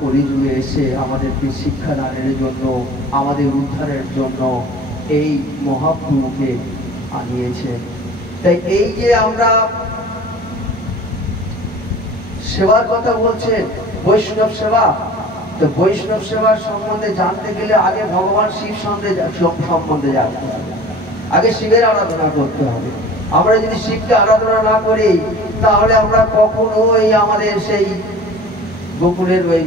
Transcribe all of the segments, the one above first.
কলিযুগে এসে আমাদেরকে শিক্ষাদানের জন্য, আমাদের উদ্ধারের জন্য এই মহাপ্রভুকে আনিয়েছেন। তাই এই যে আমরা সেবার কথা বলছেন, বৈষ্ণব সেবা, তো বৈষ্ণব সেবার সম্বন্ধে জানতে গেলে আগে ভগবান শিব সম্বন্ধে জানতে হবে, আগে শিবের আরাধনা করতে হবে। আমরা যদি শিবকে আরাধনা না করি তাহলে আমরা কখনোই আমাদের সেই গোকুলের ওই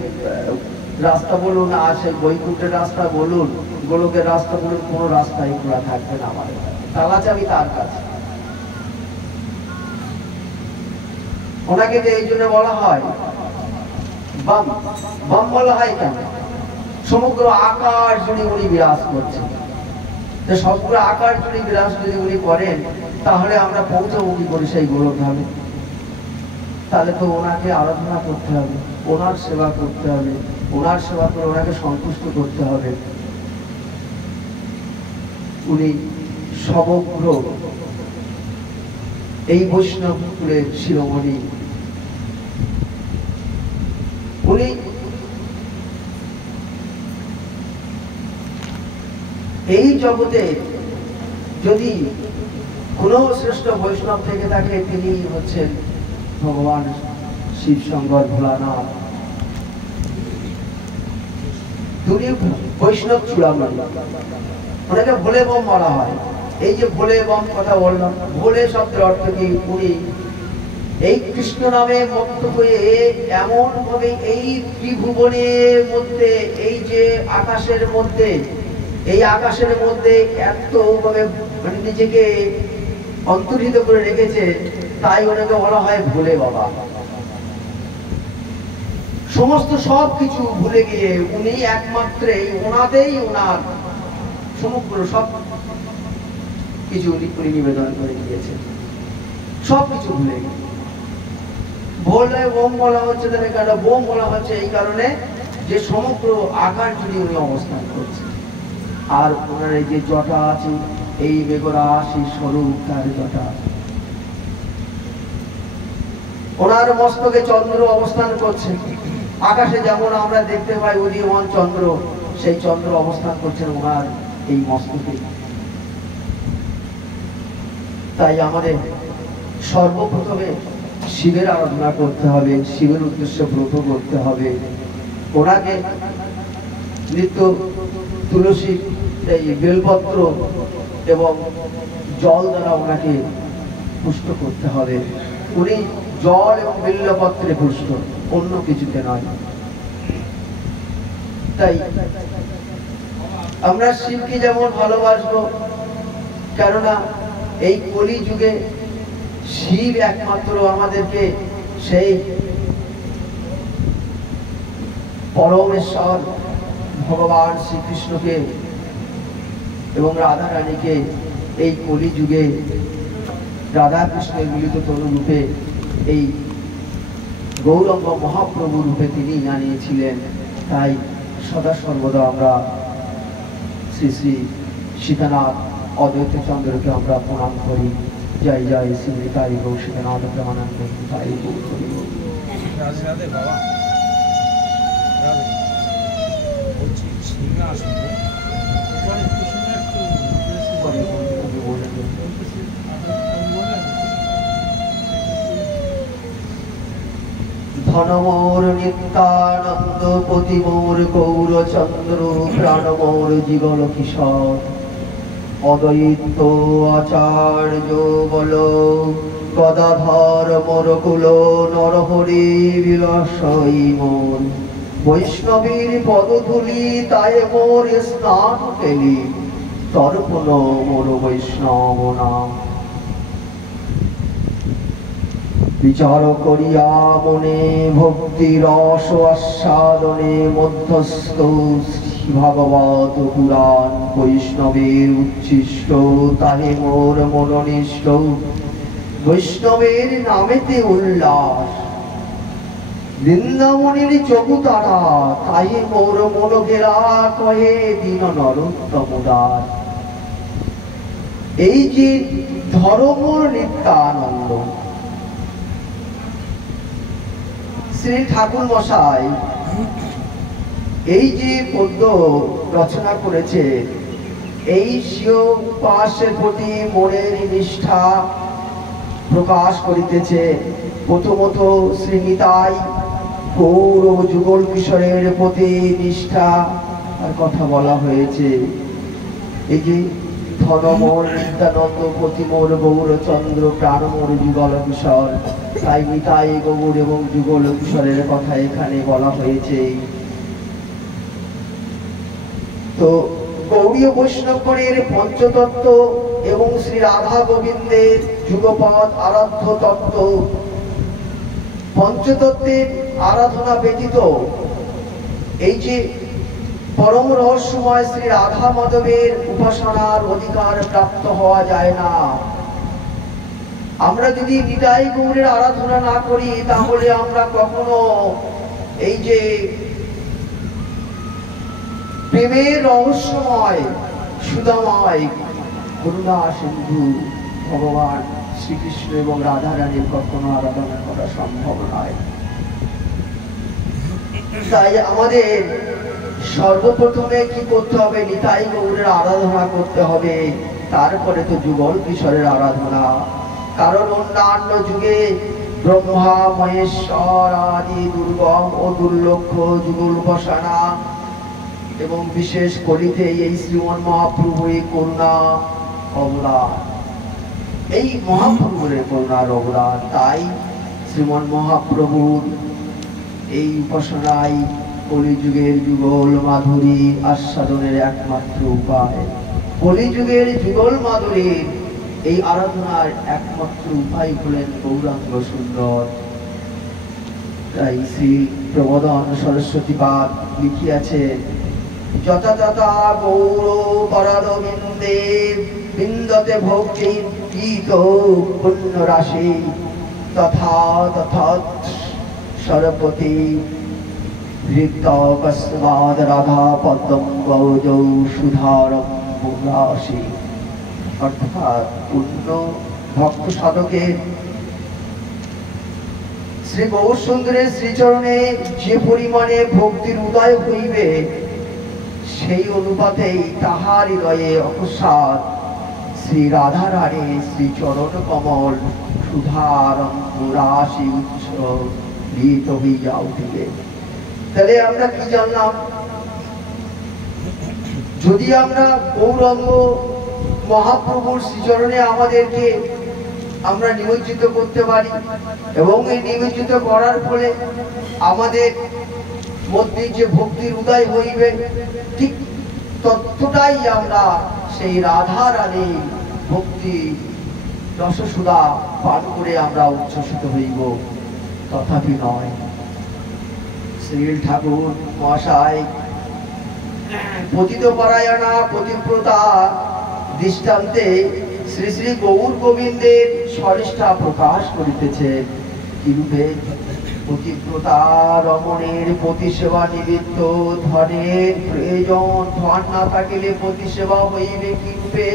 রাস্তা বলুন আর সেই বৈকুণ্ঠের রাস্তা বলুন, গোলকের রাস্তা বলুন, কোনো রাস্তাই খোলা থাকবে না আমাদের। তালা চাবি তার কাছে। ওনাকে যে এই জন্য বলা হয় বাম, বাম বলা হয় কেন? সমগ্র আকাশ জুড়ে উনি বিরাজ করছেন। সমগ্র আকাশ জুড়ে বিরাজ যদি উনি করেন তাহলে আমরা পৌঁছাবো কি করে সেই গোলক ধামে? তাহলে তো ওনাকে আরাধনা করতে হবে, ওনার সেবা করতে হবে, ওনার সেবা করে ওনাকে সন্তুষ্ট করতে হবে। উনি সমগ্র এই বৈষ্ণব কুলের শিরোমণি। উনি এই জগতে যদি কোন শ্রেষ্ঠ বৈষ্ণব থেকে থাকে তিনি হচ্ছেন ভগবান শিব শঙ্কর ভোলানাথ। তিনি বৈষ্ণব চূড়ামণি। ওনাকে ভোলে বম বলা হয়। এই যে ভোলে বম কথা বললাম, ভোলে শব্দের অর্থ কি? উনি এই কৃষ্ণ নামে মত্ত হয়ে এমন ভাবে এই ত্রিভুবনের মধ্যে, এই যে আকাশের মধ্যে, এই আকাশের মধ্যে এত ভাবে মানে নিজেকে অন্তর্হিত করে রেখেছে, তাই ওনাকে বলা হয় ভোলে বাবা। সমস্ত সবকিছু ভুলে গিয়ে উনি একমাত্র ওনাতেই ওনার সমগ্র সব কিছু উনি নিবেদন করে দিয়েছেন, সবকিছু ভুলে গিয়ে। ভোলে বোম বলা হচ্ছে, তাহলে কেন বোম বলা হচ্ছে? এই কারণে যে সমগ্র আকাশ জুড়ে উনি অবস্থান করছেন। আর ওনার এই যে জটা আছে, এই মেঘরাশি স্বরূপ তার জটা। ওনার মস্তকে চন্দ্র অবস্থান করছে। আকাশে যেমন আমরা দেখতে পাই উদীয়মান চন্দ্র, সেই চন্দ্র অবস্থান করছেন ওনার এই মস্তকে। তাই আমাদের সর্বপ্রথমে শিবের আরাধনা করতে হবে, শিবের উদ্দেশ্যে ব্রত করতে হবে। ওনাকে নিত্য তুলসী, এই বেলপত্র এবং জল দ্বারা ওনাকে পুষ্ট করতে হবে। উনি জল এবং বেলপত্রে পুষ্ট, অন্য কিছুতে নয়। তাই আমরা শিবকে যেমন ভালোবাসবো, কেননা এই কলি যুগে শিব একমাত্র আমাদেরকে সেই পরমেশ্বর ভগবান শ্রীকৃষ্ণকে এবং রাধা রানীকে এই কলি যুগে রাধা কৃষ্ণের মিলিত তনু রূপে এই গৌরাঙ্গ মহাপ্রভু রূপে তিনি জানিয়েছিলেন। তাই সদা সর্বদা আমরা শ্রী শ্রী সীতানাথ অদ্বৈত চন্দ্রকে আমরা প্রণাম করি। জয় জয় শ্রী তাই গৌ সীতানাথ প্রেমানন্দ তাই গৌ করি। বাবা ধনমোর নিত্যানন্দ পতি মোর গৌরচন্দ্র প্রাণ মোর জীবন কিশোর অদ্বৈত আচার্য বল গদাধর মোর কুল নরহরি বিলাসই মোর বৈষ্ণবীর পদধূলি তাই মোর স্নান পেলি তর্পণ মোর বৈষ্ণব নাম। বিচার করিয়া মনে ভক্তি রস আস্বাদনে মধ্যস্থ ভাগবত পুরাণ বৈষ্ণবের উচ্ছিষ্ট তাহে মোর মনোনিষ্ঠ বৈষ্ণবের নামেতে উল্লাস বৃন্দাবনের চকুতারা তাহে মোর মন ঘেরা কহে দীন নরোত্তম দাস। এই যে ধর্মর নিত্যানন্দ শ্রী ঠাকুর মশাই এই যে পদ্য রচনা করেছে, এই স্বীয় উপাসের প্রতি মনের নিষ্ঠা প্রকাশ করিতেছে। প্রথমত শ্রী নিতাই গৌর ও যুগল কিশোরের প্রতি নিষ্ঠা আর কথা বলা হয়েছে। এই যে ধনমোর নিত্যানন্দ প্রতিমোর গৌরচন্দ্র প্রাণমোর যুগল কিশোর, তাই নিতাই গৌর এবং যুগল কিশোরের কথা এখানে বলা হয়েছে। তো গৌড়ীয় বৈষ্ণবগণের পঞ্চতত্ত্ব এবং শ্রী রাধা গোবিন্দের যুগপৎ আরাধ্য তত্ত্ব, পঞ্চতত্ত্বের আরাধনা ব্যতীত এই যে পরম রহস্যময় শ্রী রাধা মাধবের উপাসনার অধিকার প্রাপ্ত হওয়া যায় না। আমরা যদি নিতাই গৌরের আরাধনা না করি, তাহলে আমরা কখনো এই যে প্রেমের রহস্যময় সুধাময় করুণা সিন্ধু ভগবান শ্রীকৃষ্ণ এবং রাধা রানীর কখনো আরাধনা করা সম্ভব নয়। তাই আমাদের সর্বপ্রথমে কি করতে হবে? নিতাই গৌরের আরাধনা করতে হবে, তারপরে তো যুগল কিশোরের আরাধনা। কারণ অন্যান্য যুগে ব্রহ্মা মহেশ্বর আদি দুর্গম ও দুর্লক্ষ যুগল উপাসনা এবং বিশেষ করিতে এই শ্রীমন মহাপ্রভুর করুণা অবদান, এই মহাপ্রভুর করুণার অবদান। তাই শ্রীমন মহাপ্রভুর এই উপাসনায় কলিযুগের যুগল মাধুরী আস্বাদনের একমাত্র উপায়। কলিযুগের যুগল মাধুরীর এই আরাধনার একমাত্র উপায় হলেন গৌরাঙ্গ সুন্দর। তাই শ্রী প্রবোধন সরস্বতী পাদ লিখিয়াছে, যথা তথা গৌর পরারবিন্দে বিন্দতে ভক্তি গীত পুণ্য রাশি, তথা তথা সরপতি ঋক্তকস্মাদ রাধা পদ্ম গৌজৌ সুধারম রাশি। অর্থাৎ পূর্ণ ভক্ত সাধকের শ্রী গৌর সুন্দরের শ্রীচরণে যে পরিমাণে ভক্তির উদয় হইবে, সেই অনুপাতেই তাহার হৃদয়ে অকস্মাৎ শ্রী রাধা রানীর শ্রীচরণ কমল সুধারম রাশি উৎস গীত হইয়া উঠিবে। তাহলে আমরা কি জানলাম? যদি আমরা গৌরাঙ্গ মহাপ্রভুর শ্রীচরণে আমাদেরকে আমরা নিমজ্জিত করতে পারি এবং এই নিমজ্জিত করার ফলে আমাদের মধ্যে যে ভক্তির উদয় হইবে, ঠিক ততটাই আমরা সেই রাধা রানী ভক্তি রসসুধা পান করে আমরা উচ্ছ্বসিত হইব, তথাপি নয়। শ্রী ঠাকুর মহাশয় পতিত পরায়ণা পতিব্রতা দৃষ্টান্তে শ্রী শ্রী গৌর গোবিন্দের সরিষ্ঠা প্রকাশ করিতেছে। কিরূপে? পতিব্রতা রমণের প্রতি সেবা নিমিত্ত ধনের প্রয়োজন, ধন না থাকিলে প্রতি সেবা হইবে কিরূপে?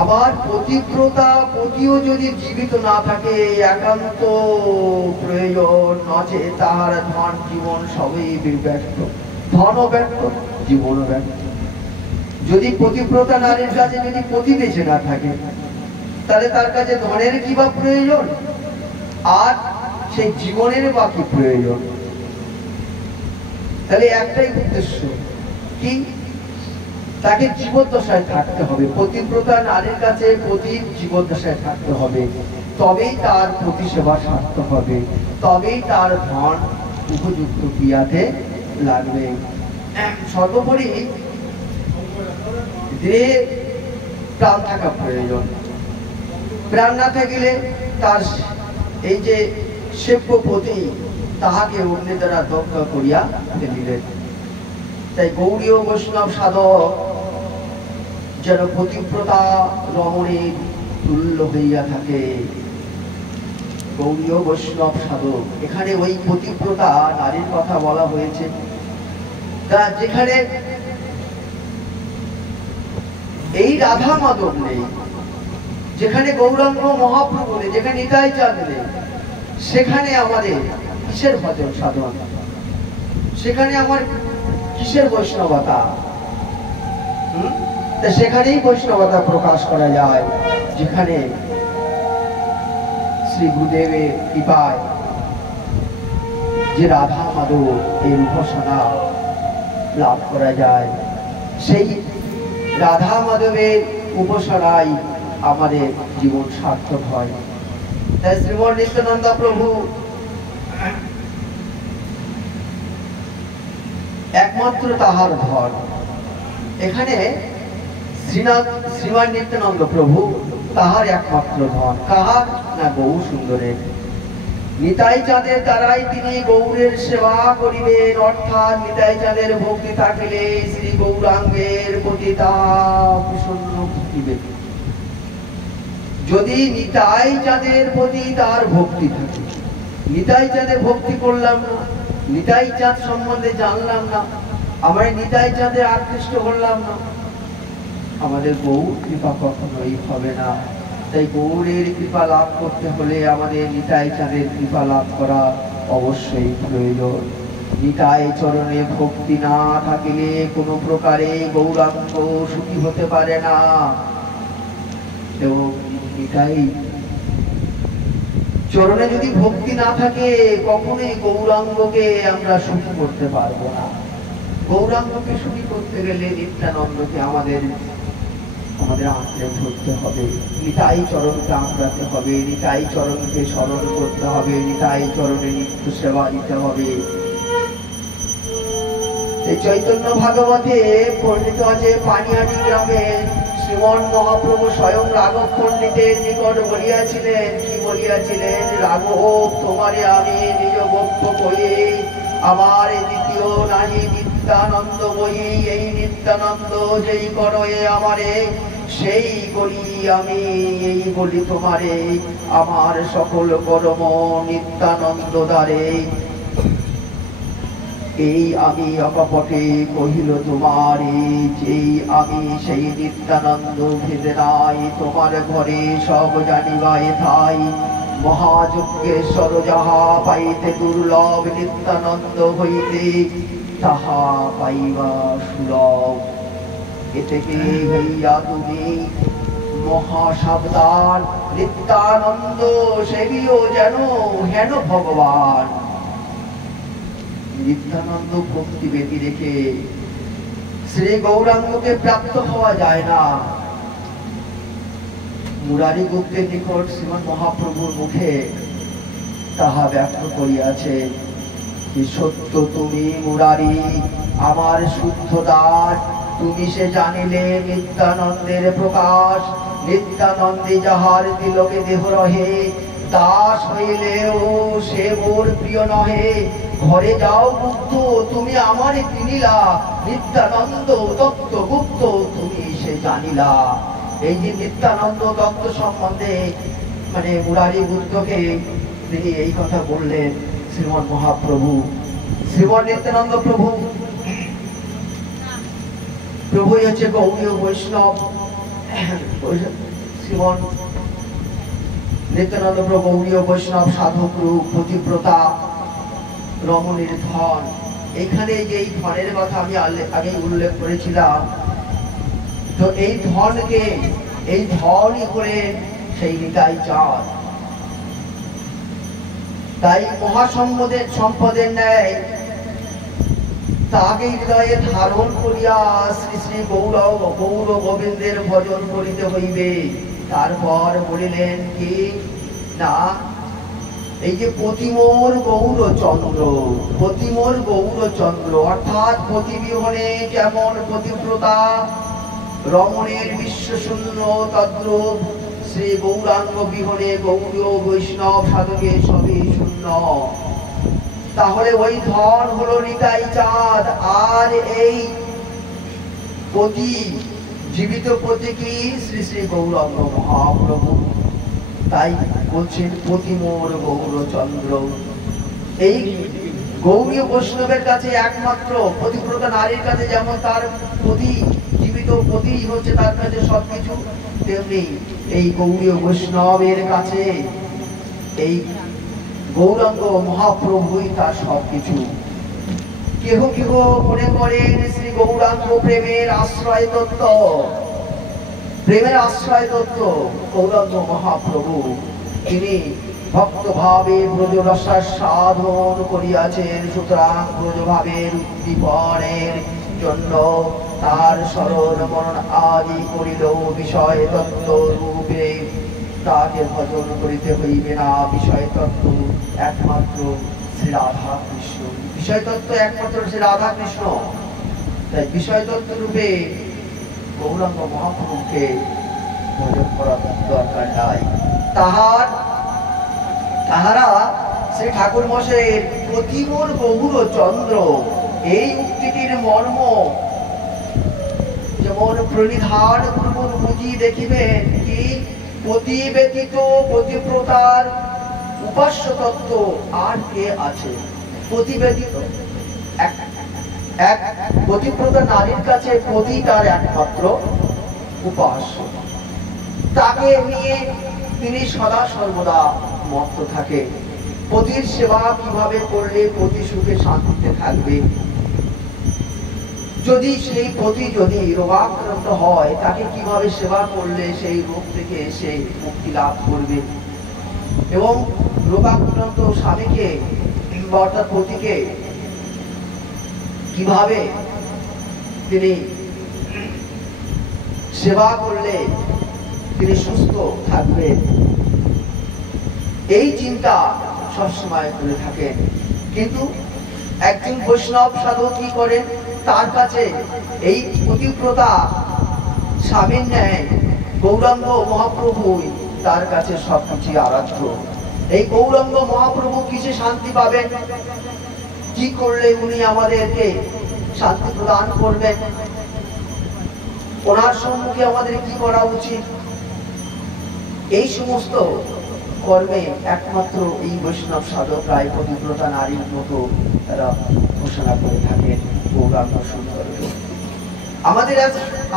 আবার পতিব্রতা পতিও যদি জীবিত না থাকে, একান্ত প্রয়োজন, নচে তাহার ধন জীবন সবই ব্যর্থ। ধনও ব্যর্থ, জীবনও ব্যর্থ। যদি পতিব্রতা নারীর কাছে যদি পতি বেঁচে না থাকে, তাহলে তার কাছে ধনের কি বা প্রয়োজন, আর সেই জীবনের বা কি প্রয়োজন? তাহলে একটাই উদ্দেশ্য কি? তাকে জীবদ্দশায় থাকতে হবে। পতিব্রতা নারীর কাছে পতির জীবদ্দশায় থাকতে হবে, তবেই তার প্রতি সেবা সার্থক হবে, তবেই তার ধন উপযুক্ত ক্রিয়াতে লাগবে। সর্বোপরি দেহে প্রাণ থাকা প্রয়োজন। প্রাণ না থাকিলে তার এই যে সেব্যপতি তাহাকে অন্য দ্বারা দগ্ধ করিয়া ফেলিলেন। তাই গৌড়ীয় বৈষ্ণব সাধক যেন পতিব্রতা রমণীর তুল্য হইয়া থাকে। গৌড়ীয় বৈষ্ণব সাধক, এখানে ওই পতিব্রতা নারীর কথা বলা হয়েছে, যেখানে এই রাধা মাধব নেই, যেখানে গৌরাঙ্গ মহাপ্রভু নেই, যেখানে নিতাই চাঁদ নেই, সেখানে আমাদের কিসের ভজন সাধন? সেখানে আমার কিসের বৈষ্ণবতা? সেখানেই বৈষ্ণবতা প্রকাশ করা যায় যেখানে শ্রী গুরুদেবের কৃপায় যে রাধা মাধব এর উপাসনা লাভ করা যায়, সেই রাধা মাধবের উপাসনায় আমাদের জীবন সার্থক হয়। তাই শ্রীমন নিত্যানন্দ প্রভু একমাত্র তাহার ধন। এখানে শ্রীমান নিত্যানন্দ প্রভু তাহার একমাত্র ধন। কাহার? না গৌর সুন্দরের। নিতাই চাঁদের দ্বারাই তিনি গৌরের সেবা করিবেন, অর্থাৎ নিতাই চাঁদের ভক্তি থাকিলে শ্রী গৌরাঙ্গের প্রতি প্রসন্ন থাকিবে। যদি নিতাই চাঁদের প্রতি তার ভক্তি থাকে, নিতাই চাঁদের ভক্তি করলাম না, নিতাই চাঁদ সম্বন্ধে জানলাম না, আমরা নিতাই চাঁদে আকৃষ্ট হলাম না, আমাদের গৌর কৃপা কখনোই হবে না। তাই গৌরের কৃপা লাভ করতে হলে আমাদের নিতাই চাঁদের কৃপা লাভ করা অবশ্যই প্রয়োজন। নিতাই চরণে ভক্তি না থাকিলে কোনো প্রকারে গৌরাঙ্গ সুখী হতে পারে না, এবং নিতাই চরণে যদি ভক্তি না থাকে কখনোই গৌরাঙ্গকে আমরা সুখী করতে পারবো না। গৌরাঙ্গকে সুখী করতে গেলে নিত্যানন্দকে আমাদের আঁকড়ে ধরতে হবে, নিতাই চরণকে আঁকড়াতে হবে, নিতাই চরণকে স্মরণ করতে হবে, নিতাই চরণে নিত্য সেবা দিতে হবে। এই চৈতন্য ভাগবতে বর্ণিত আছে পানিহাটি গ্রামে শ্রীমন মহাপ্রভু স্বয়ং রাঘব পণ্ডিতের নিকট বলিয়াছিলেন। কি বলিয়াছিলেন? রাঘব, তোমারে আমি নিজ বক্ষ কয়ে আমার দ্বিতীয় নাহি নিত্যানন্দ বই, এই নিত্যানন্দ যেই করয়ে আমারে সেই বলি আমি, এই বলি তোমারে আমার সকল কর্ম নিত্যানন্দ দ্বারে। এই আমি অকপটে কহিল তোমারে, যেই আমি সেই নিত্যানন্দ ভেদে নাই, তোমার ঘরে সব জানিবাই থাই। মহাযজ্ঞেশ্বর যাহা পাইতে দুর্লভ, নিত্যানন্দ হইতে তাহা পাইবা সুলভ। এ থেকে হইয়া তুমি মহা সাবধান, নিত্যানন্দ সেবিও যেন হেন ভগবান। নিত্যানন্দ ভক্তি ব্যতি রেখে শ্রী গৌরাঙ্গকে প্রাপ্ত হওয়া যায় না। মুরারি গুপ্তের নিকট শ্রীমন মহাপ্রভুর মুখে তাহা ব্যক্ত করিয়াছে যে সত্য তুমি মুরারি আমার শুদ্ধ দাস, তুমি সে জানিলে নিত্যানন্দের প্রকাশ। নিত্যানন্দে যাহার তিলকে দেহ রহে, দাস হইলেও সে মোর প্রিয় নহে। ঘরে যাও গুপ্ত, তুমি আমারে কিনিলা, নিত্যানন্দ তত্ত্ব গুপ্ত তুমি সে জানিলা। এই যে নিত্যানন্দ তত্ত্ব সম্বন্ধে মানে মুরারি বুদ্ধকে তিনি এই কথা বললেন শ্রীমন মহাপ্রভু। শ্রীমন নিত্যানন্দ প্রভু প্রভুই হচ্ছে গৌরীয় বৈষ্ণব। শ্রীমন নিত্যানন্দ প্রভু গৌরীয় বৈষ্ণব, সাধক রূপ, পতিব্রতা, রমণীর ধন। এখানে যে এই ধনের কথা আমি আগে উল্লেখ করেছিলাম, তো এই ধনকে এই ধনই করে সেই নিতাই চাঁদ। তাই সম্পদের ন্যায় তাকে হৃদয়ে ধারণ করিয়া শ্রী শ্রী গৌর গোবিন্দের ভজন করিতে হইবে। তারপর বলিলেন কি না, এই যে পতিমোর গৌরচন্দ্র, পতিমোর গৌরচন্দ্র অর্থাৎ পতিবিহনে যেমন পতিব্রতা, রমণের বিশ্বশূন্য তদ্রূপ শ্রী গৌরাঙ্গ বিহনে গৌরীয় বৈষ্ণব সাধকের সবই শূন্য। তাহলে ওই ধন হলো নিতাই চাঁদ, আর এই পতি জীবিত প্রতীকী শ্রী শ্রী গৌরাঙ্গ মহাপ্রভু। তাই বলছেন পতিমোর গৌরচন্দ্র। এই গৌরীয় বৈষ্ণবের কাছে একমাত্র পতিব্রতা নারীর কাছে যেমন তার পতি জীবিত পতি হচ্ছে তার কাছে সবকিছু, তেমনি এই গৌরীয় বৈষ্ণবের কাছে এই গৌরাঙ্গ মহাপ্রভুই তার সবকিছু। কেহ কেহ মনে করেন শ্রী গৌরাঙ্গ প্রেমের আশ্রয় তত্ত্ব, প্রেমের আশ্রয় তত্ত্ব গৌরাঙ্গ মহাপ্রভু তিনি ভক্ত ভাবে ব্রজরসার সাধন করিয়াছেন। সুতরাং ব্রজভাবের উদ্দীপনের জন্য তার স্মরণ মনন আদি করিল বিষয় তত্ত্ব রূপে তাকে ভজন করিতে হইবে না। বিষয় তত্ত্ব একমাত্র শ্রী রাধা কৃষ্ণ, বিষয় তত্ত্ব একমাত্র শ্রী রাধা কৃষ্ণ। তাই বিষয় তত্ত্ব রূপে গৌরাঙ্গ মহাপ্রভুকে ভজন করার দরকার নাই। তাহারা শ্রী ঠাকুর মশাইয়ের প্রতিমূল বহুর চন্দ্র এই উক্তিটির মর্ম যেমন প্রণিধান পূর্বক বুঝি দেখিবেন কি পতি ব্যতীত পতিব্রতার উপাস্য তত্ত্ব আর কে আছে? পতি ব্যতীত এক পতিব্রতা নারীর কাছে পতি তার একমাত্র উপাস্য, তাকে নিয়ে তিনি সদা সর্বদা মত্ত থাকে। পতির সেবা কিভাবে করলে পতি সুখে শান্তিতে থাকবে? যদি সেই পতি যদি রোগাক্রান্ত হয় তাকে কিভাবে সেবা করলে সেই রোগ থেকে সে মুক্তি লাভ করবে? এবং রোগাক্রান্ত স্বামীকে অর্থাৎ পতিকে কিভাবে তিনি সেবা করলে তিনি সুস্থ থাকবেন, এই চিন্তা সবসময় করে থাকেন। কিন্তু একজন বৈষ্ণব সাধক কি করেন? তার কাছে এই পতিব্রতা স্বামীর ন্যায় গৌরাঙ্গ মহাপ্রভুই তার কাছে সবকিছু আরাধ্য। এই গৌরাঙ্গ মহাপ্রভু কিসে শান্তি পাবেন? কি করলে উনি আমাদেরকে শান্তি প্রদান করবেন? ওনার সম্মুখে আমাদের কি করা উচিত? এই সমস্ত কর্মে একমাত্র এই বৈষ্ণব সাধকরা পতিব্রতা নারীর মতো তারা ঘোষণা করে থাকেন গৌরাঙ্গ সুন্দর।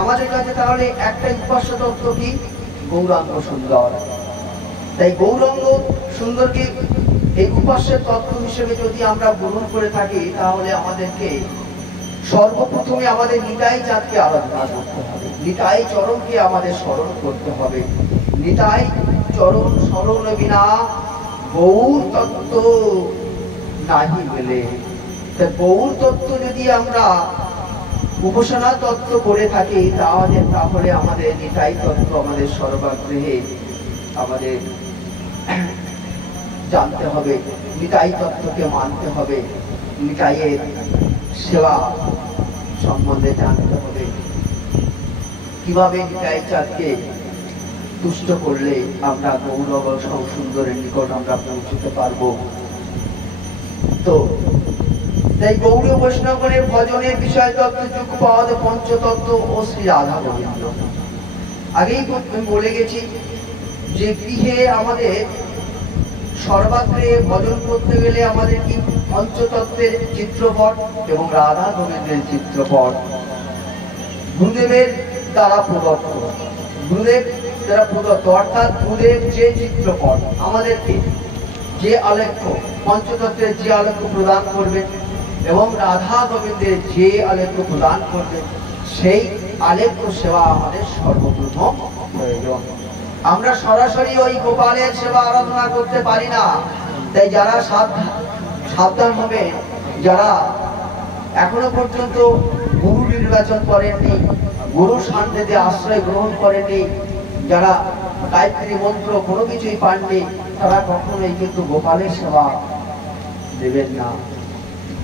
আমাদের কাছে তাহলে একটা উপাস্য তত্ত্ব কি? গৌরাঙ্গ সুন্দর। তাই গৌরাঙ্গ সুন্দরকে এই উপাস্যের তত্ত্ব হিসেবে যদি আমরা গ্রহণ করে থাকি তাহলে আমাদেরকে সর্বপ্রথমে আমাদের নিতাই চাঁদকে আরাধনা করতে হবে, নিতাই চরণকে আমাদের স্মরণ করতে হবে। নিতাই চরণ স্মরণ বিনা গৌর তত্ত্ব নাহি মেলে। গৌর তত্ত্ব যদি আমরা উপাসনা তত্ত্ব করে থাকি তাহলে আমাদের নিতাই তত্ত্ব আমাদের সর্বাগ্রহে আমাদের জানতে হবে, নিতাই তত্ত্বকে মানতে হবে, নিতাইয়ের সেবা সম্বন্ধে জানতে হবে, কিভাবে নিতাই চাঁদকে তুষ্ট করলে আমরা গৌরব সুন্দরের নিকট আমরা পৌঁছতে পারবো। তো তাই গৌর বৈষ্ণবের ভজনের বিষয় তত্ত্ব যুগপদ পঞ্চতত্ত্ব ও শ্রী রাধা গোবিন্দ। আগেই বলে গেছি যে গৃহে আমাদের সর্বাগ্রে ভজন করতে গেলে আমাদের কি পঞ্চতত্ত্বের চিত্রপট এবং রাধা গোবিন্দের চিত্রপট গুরুদেবের দ্বারা প্রদত্ত, গুরুদেব দ্বারা প্রদত্ত অর্থাৎ গুরুদেব যে চিত্রপট আমাদেরকে যে আলেখ্য পঞ্চতত্ত্বের যে আলেখ্য প্রদান করবেন এবং রাধা গোবিন্দের যে আলেখ্য প্রদান করবেন সেই আলেখ্য সেবা আমাদের সর্বপ্রথম প্রয়োজন। আমরা সরাসরি ওই গোপালের সেবা আরাধনা করতে পারি না। তাই যারা সাবধান হবে, যারা এখনো পর্যন্ত গুরু নির্বাচন করেননি, গুরু সান্নিধ্যে আশ্রয় গ্রহণ করেননি, যারা গায়ত্রী মন্ত্র কোনো কিছুই পাননি, তারা কখনোই কিন্তু গোপালের সেবা দেবেন না,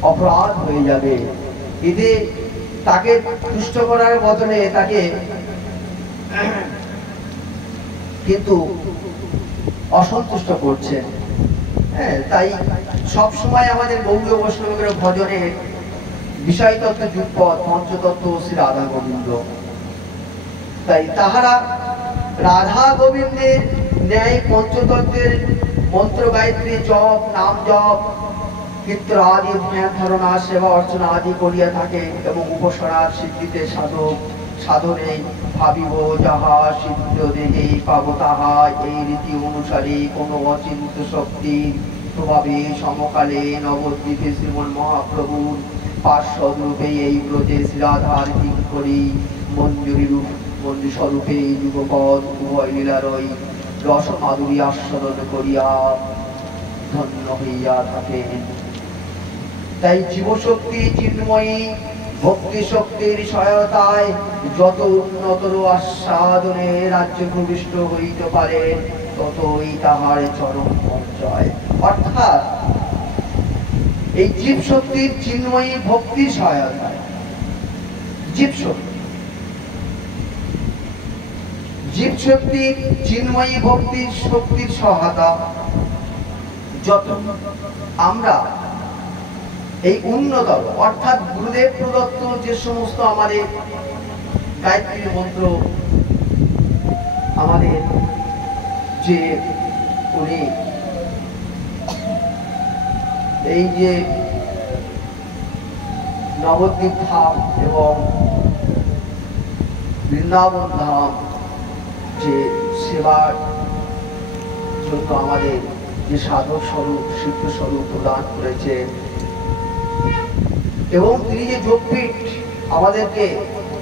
অপরাধ হয়ে যাবে। এতে তাকে তুষ্ট করার বদলে তাকে কিন্তু অসন্তুষ্ট করছেন। হ্যাঁ, তাই সবসময় আমাদের গৌড়ীয় বৈষ্ণবের ভজনের বিষয় তত্ত্ব যুগপদ পঞ্চতত্ত্ব শ্রী রাধা গোবিন্দ। তাই তাহারা রাধা গোবিন্দের ন্যায় পঞ্চতত্ত্বের মন্ত্র গায়ত্রী জপ নাম জপ কীর্তন আদি ধ্যান ধারণা সেবা অর্চনা আদি করিয়া থাকে এবং উপাসনার সিদ্ধিতে সাধনে ভাবিব যাহা সিদ্ধ দেহে পাব তাহা এই রীতি অনুসারে কোনো অচিন্ত শক্তি প্রভাবে সমকালে নবদ্বীপে শ্রীমন মহাপ্রভুর পার্শ্বরূপে এই ব্রজে শ্রীরাধার কিঙ্করী মঞ্জুরি রূপ মঞ্জু স্বরূপে এই যুগপদ উভয় লীলারই রস মাধুরী আস্বাদন করিয়া ধন্য হইয়া থাকেন। তাই জীবশক্তি চিন্ময়ী ভক্তি শক্তির সহায়তায় যত উন্নতর আস্বাদনে রাজ্য প্রবিষ্ট হইতে পারেন ততই তাহার চরম পর্যায়। অর্থাৎ এই জীব শক্তির চিন্ময়ী ভক্তির সহায়তায় জীব শক্তি চিন্ময়ী ভক্তির শক্তির সহায়তা যত আমরা এই উন্নতর অর্থাৎ গুরুদেব প্রদত্ত যে সমস্ত আমাদের গায়ত্রী মন্ত্র আমাদের যে উনি এই যে নবদ্বীপ ধাম এবং বৃন্দাবন ধাম যে সেবার জন্য আমাদের যে সাধক স্বরূপ সিদ্ধ স্বরূপ প্রদান করেছে এবং তিনি যে যোগপীঠ আমাদেরকে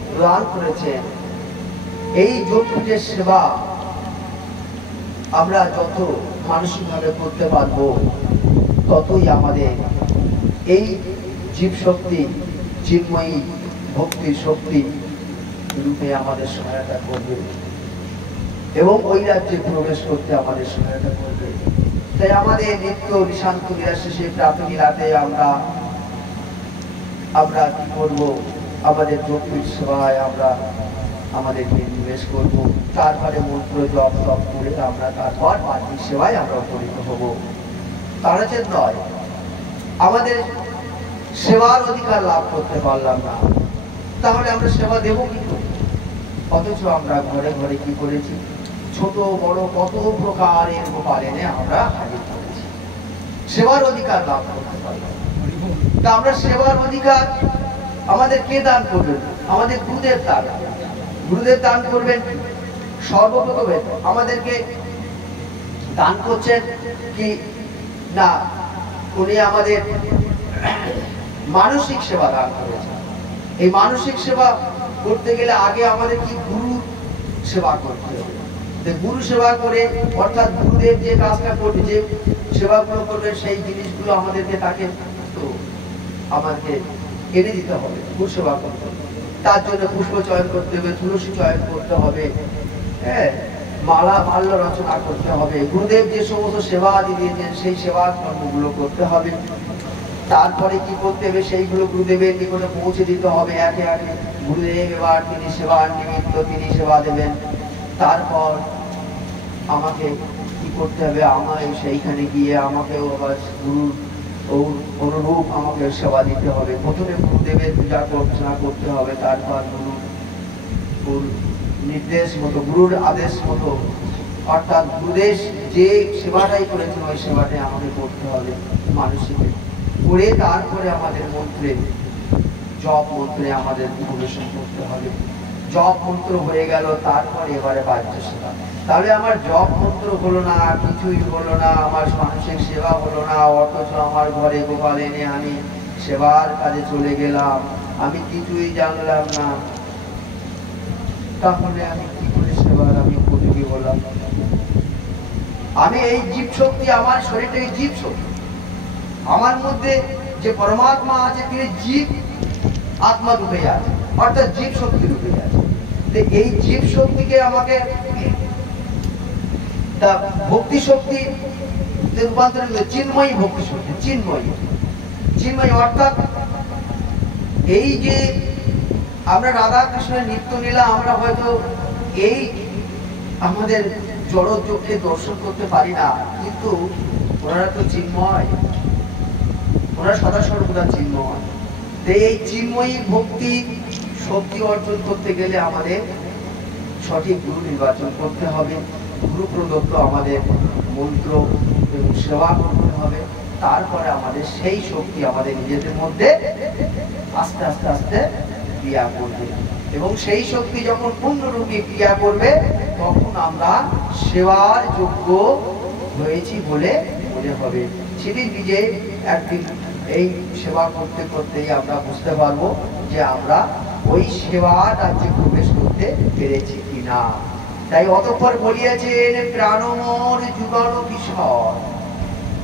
প্রদান করেছেন, এই যোগপীঠের সেবা আমরা যত মানসিকভাবে করতে পারবো ততই আমাদের এই জীব শক্তি চিন্ময়ী ভক্তির শক্তি রূপে আমাদের সহায়তা করবে এবং ওই রাজ্যে প্রবেশ করতে আমাদের সহায়তা করবে। তাই আমাদের নিত্য নিশান্ত নিরাশেষে প্রাথমিক রাতে আমরা কি করবো, আমাদের যোগপীঠ সেবায় আমরা আমাদেরকে নিবেশ করব, তারপরে মন্ত্র জপ তপ করে আমরা তারপর বাহ্যিক সেবায় আমরা উপনীত হব। তারা যে নয় আমাদের সেবার অধিকার লাভ করতে পারলাম না, তাহলে আমরা সেবা দেব কি করে? অথচ আমরা ঘরে ঘরে কি করেছি, ছোট বড় কত প্রকারের গোপালেনে আমরা হাজির করেছি, সেবার অধিকার লাভ করতে পারলাম। তা আমরা সেবার অধিকার আমাদের কে দান করবেন? আমাদের গুরুদেব দান। গুরুদেব দান করবেন সর্বপ্রথমে আমাদেরকে দান করছেন কি না, উনি আমাদের মানসিক সেবা দান করেছেন। এই মানসিক সেবা করতে গেলে আগে আমাদের কি গুরু সেবা করতে হবে। গুরু সেবা করে অর্থাৎ গুরুদেব যে কাজটা করবে, যে সেবাগুলো করবে, সেই জিনিসগুলো আমাদেরকে তাকে তো আমাদেরকে এনে দিতে হবে। গুরু সেবা করতে হবে, তার জন্য পুষ্প চয়ন করতে হবে, তুলসী চয়ন করতে হবে, হ্যাঁ, মালা মাল্য রচনা করতে হবে, গুরুদেব যে সমস্ত সেবা দিয়েছেন সেই সেবা কর্মগুলো করতে হবে। তারপরে কি করতে হবে, সেইগুলো গুরুদেবের নিকটে পৌঁছে দিতে হবে একে একে। গুরুদেব এবার তিনি সেবার নিমিত্ত তিনি সেবা দেবেন। তারপর আমাকে কি করতে হবে, আমার সেইখানে গিয়ে আমাকেও আবার গুরুর অনুরূপ আমাকে সেবা দিতে হবে। প্রথমে গুরুদেবের পূজা অর্চনা করতে হবে, তারপর গুরুর নির্দেশ মতো গুরুর আদেশ মতো অর্থাৎ গুরুদেব যে সেবাটাই করেছেন ওই সেবাটাই আমাকে করতে হবে মানসিক করে। তারপরে আমাদের মন্ত্রে জপ মন্ত্রে আমাদের উপবেশন করতে হবে। জপ মন্ত্র হয়ে গেল, তারপরে এবারে বাহ্য সেবা। তাহলে আমার জপ মন্ত্র হলো না, কিছুই হলো না, আমার মানসিক সেবা হলো না, অথচ আমার ঘরে গোপাল এনে আমি সেবার কাজে চলে গেলাম, আমি কিছুই জানলাম না, তাহলে আমি কি করে সেবার আমি উপযোগী হলাম? আমি এই জীব শক্তি, আমার শরীরটা জীব শক্তি, আমার মধ্যে যে পরমাত্মা আছে তিনি জীব আত্মা রূপে আছে, অর্থাৎ জীব শক্তি রূপে আছে। এই জীব শক্তিকে আমাকে ভক্তি শক্তি রূপান্তরিত চিন্ময়ী ভক্তি শক্তি, চিন্ময়ী অর্থাৎ এই যে আমরা রাধা কৃষ্ণের নিত্য লীলা আমরা হয়তো এই আমাদের জড় চোখে দর্শন করতে পারি না, কিন্তু ওনারা তো চিন্ময়, ওনারা সদা সর্বদা চিন্ময়। এই চিন্ময়ী ভক্তি শক্তি অর্জন করতে গেলে আমাদের সঠিক গুরু নির্বাচন করতে হবে, গুরু প্রদত্ত আমাদের মন্ত্র এবং সেবা করতে হবে। তারপরে আমাদের সেই শক্তি আমাদের নিজেদের মধ্যে আস্তে আস্তে আস্তে ক্রিয়া করবে এবং সেই শক্তি যখন পূর্ণরূপে ক্রিয়া করবে তখন আমরা সেবার যোগ্য হয়েছি বলে মনে হবে। সেদিন নিজে একদিন এই সেবা করতে করতেই আমরা বুঝতে পারবো যে আমরা ওই সেবা রাজ্যে প্রবেশ করতে পেরেছি কিনা। তাই অতঃপর বলিয়াছেন প্রাণমোর যুগল কিশোর,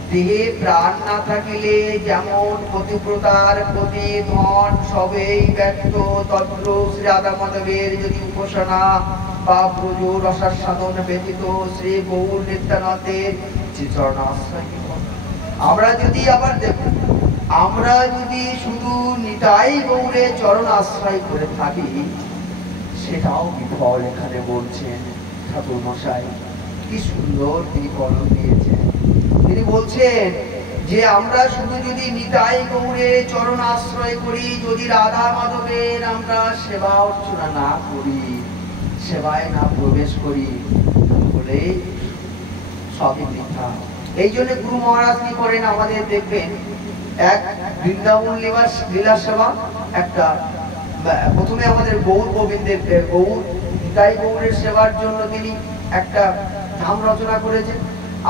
দেহে প্রাণ না থাকিলে যেমন পতিব্রতার প্রতি ধন সবেই ব্যক্ত, তন্ত্র শ্রী রাধা মাধবের যদি উপাসনা বা ব্রজ রসাস্বাদন ব্যতীত শ্রী গৌর নিত্যানন্দের চরণাশ্রয়। আমরা যদি আবার দেখুন, আমরা যদি শুধু নিতাই গৌরে চরণ আশ্রয় করে থাকি, সেটাও বিফল। এখানে বলছেন ঠাকুর মশাই, কি সুন্দর তিনি কলম দিয়েছেন। তিনি বলছেন যে আমরা শুধু যদি নিতাই গৌরে চরণ আশ্রয় করি, যদি রাধা মাধবের আমরা সেবা অর্চনা না করি, সেবায় না প্রবেশ করি, তাহলে সবই বৃথা। এই জন্য গুরু মহারাজ কি করেন, আমাদের দেখবেন এক বৃন্দাবন লীলা সেবা, একটা প্রথমে আমাদের গৌর গোবিন্দের গৌর নিতাই গৌরের সেবার জন্য তিনি একটা ধাম রচনা করেছেন,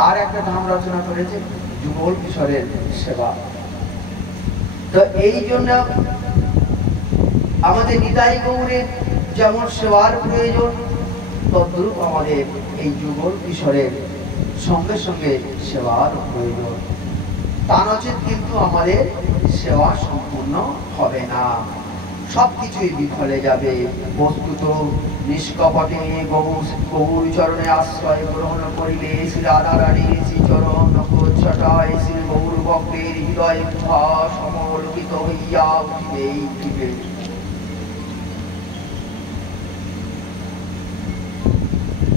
আর একটা ধাম রচনা করেছেন যুগল কিশোরের সেবা। তো এই জন্য আমাদের নিতাই গৌরের যেমন সেবার প্রয়োজন, তদ্রূপ আমাদের এই যুগল কিশোরের সঙ্গে সঙ্গে সেবার প্রয়োজন। তা নচেত কিন্তু আমাদের সেবা সম্পূর্ণ হবে না, সবকিছুই বিফলে যাবে। বস্তুত নিষ্কপটে গৌর চরণে আশ্রয় গ্রহণ করিলে শ্রী রাধা রানীর শ্রী চরণ প্রচ্ছটায় শ্রী গৌর ভক্তের হৃদয় সমলোকিত হইয়া উঠিবে।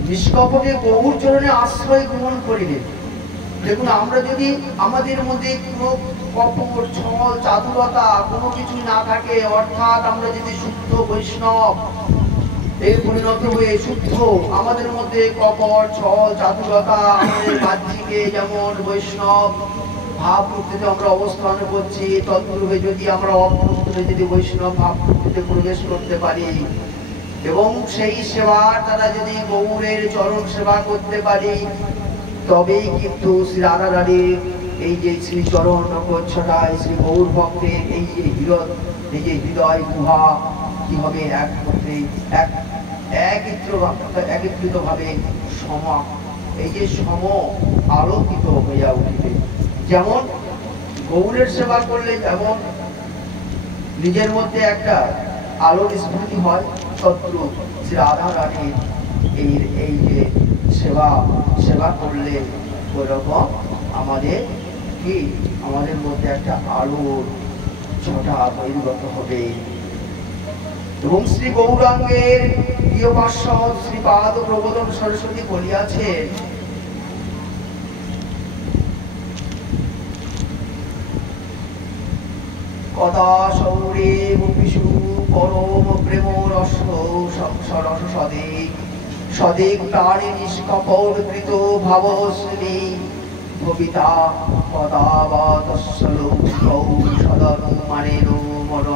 নিষ্কপটে গৌর চরণে আশ্রয় গ্রহণ করিলে, দেখুন আমরা যদি আমাদের মধ্যে কোনো কপট ছল চাতুরতা কোনো কিছু না থাকে, অর্থাৎ আমরা যদি শুদ্ধ বৈষ্ণব এই পরিণত হয়ে শুদ্ধ, আমাদের মধ্যে কপট ছল চাতুরতা, আমাদের বাহ্যিকে যেমন বৈষ্ণব ভাব প্রকৃতিতে আমরা অবস্থান করছি, তদ্রূপে যদি আমরা অভ্যন্তরে যদি বৈষ্ণব ভাব প্রকৃতিতে প্রবেশ করতে পারি এবং সেই সেবার দ্বারা যদি গৌরের চরণ সেবা করতে পারি, তবেই কিন্তু শ্রী রাধা রানীর এই যে শ্রী চরণ প্রচ্ছটায় শ্রী গৌর ভক্তের এই যে হৃদয় গুহা কি হবে, একত্রিত ভাবে এই যে সম আলোকিত হইয়া উঠিবে। যেমন গৌরের সেবা করলে যেমন নিজের মধ্যে একটা আলোর স্মৃতি হয়, তদ্রূপ শ্রী রাধা রানীর এই যে সেবা করলে ওইরকম আমাদের কি আমাদের মধ্যে একটা আলোর ছটা বহির্গত হবে। এবং শ্রী গৌরাঙ্গের প্রিয় পার্শ্বদ শ্রীপাদ প্রবোধন সরস্বতী বলিয়াছেন, কথা সৌরে গোপীষু পরম প্রেম রস সরস সদিক সদিক প্রাণী নিষ্কপট কৃত ভাবশ্রী ভবিতা পদাবাতস্য লোকৌ সদনুমানেন মনঃ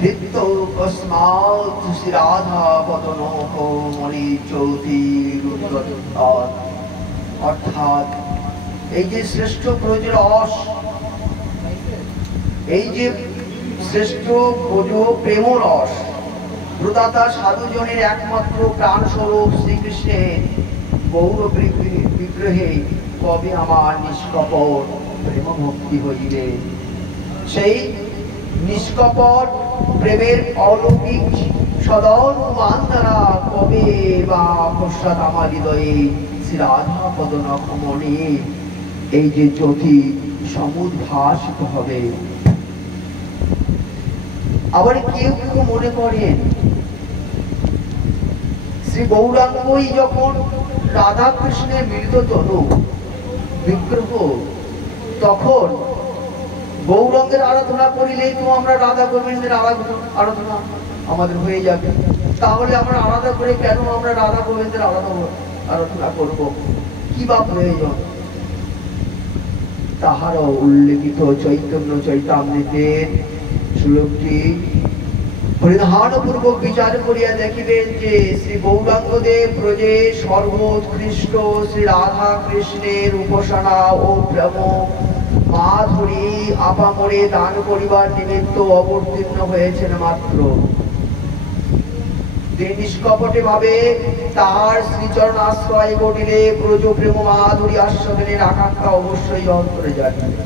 হৃত্য কস্মাৎ শ্রী রাধা পদনঃ মণি জ্যোতিরুদ্গত। অর্থাৎ এই যে শ্রেষ্ঠ ব্রজরস, এই যে শ্রেষ্ঠ ব্রজ প্রেমরস, প্রদাতা সাধুজনের একমাত্র প্রাণ স্বরূপ শ্রীকৃষ্ণের গৌর বিগ্রহে কবে আমার নিষ্কপট প্রেম ভক্তি হইবে। সেই নিষ্কপট প্রেমের অলৌকিক সদনুমান দ্বারা কবে বা পশ্চাৎ আমার হৃদয়ে শ্রী রাধা পদনখমণি এই যে জ্যোতি সমুদ্ভাসিত হবে। আবার কেউ কেউ মনে করেন শ্রী গৌরাঙ্গই যখন রাধা কৃষ্ণের মিলিত তনু বিগ্রহ, তখন গৌরাঙ্গের আরাধনা করিলেই তো আমরা রাধা গোবিন্দের আরাধনা আমাদের হয়ে যাবে। তাহলে আমরা আলাদা করে কেন আমরা রাধা গোবিন্দের আরাধনা করব, কি বা প্রয়োজন? তাহারও উল্লেখিত চৈতন্য চৈতামৃতের শ্লোকটি পরিধানপূর্বক বিচার করিয়া দেখিবেন যে শ্রী গৌরাঙ্গদেব ব্রজে সর্বোৎকৃষ্ট শ্রী রাধা কৃষ্ণের উপাসনা ও প্রেম মাধুরী আপামরে দান করিবার নিমিত্ত অবতীর্ণ হয়েছেন মাত্র। তিনি নিষ্কপটে ভাবে তাহার শ্রীচরণ আশ্রয় ঘটিলে ব্রজ প্রেম মাধুরী আস্বাদনের আকাঙ্ক্ষা অবশ্যই অন্তরে জাগবে।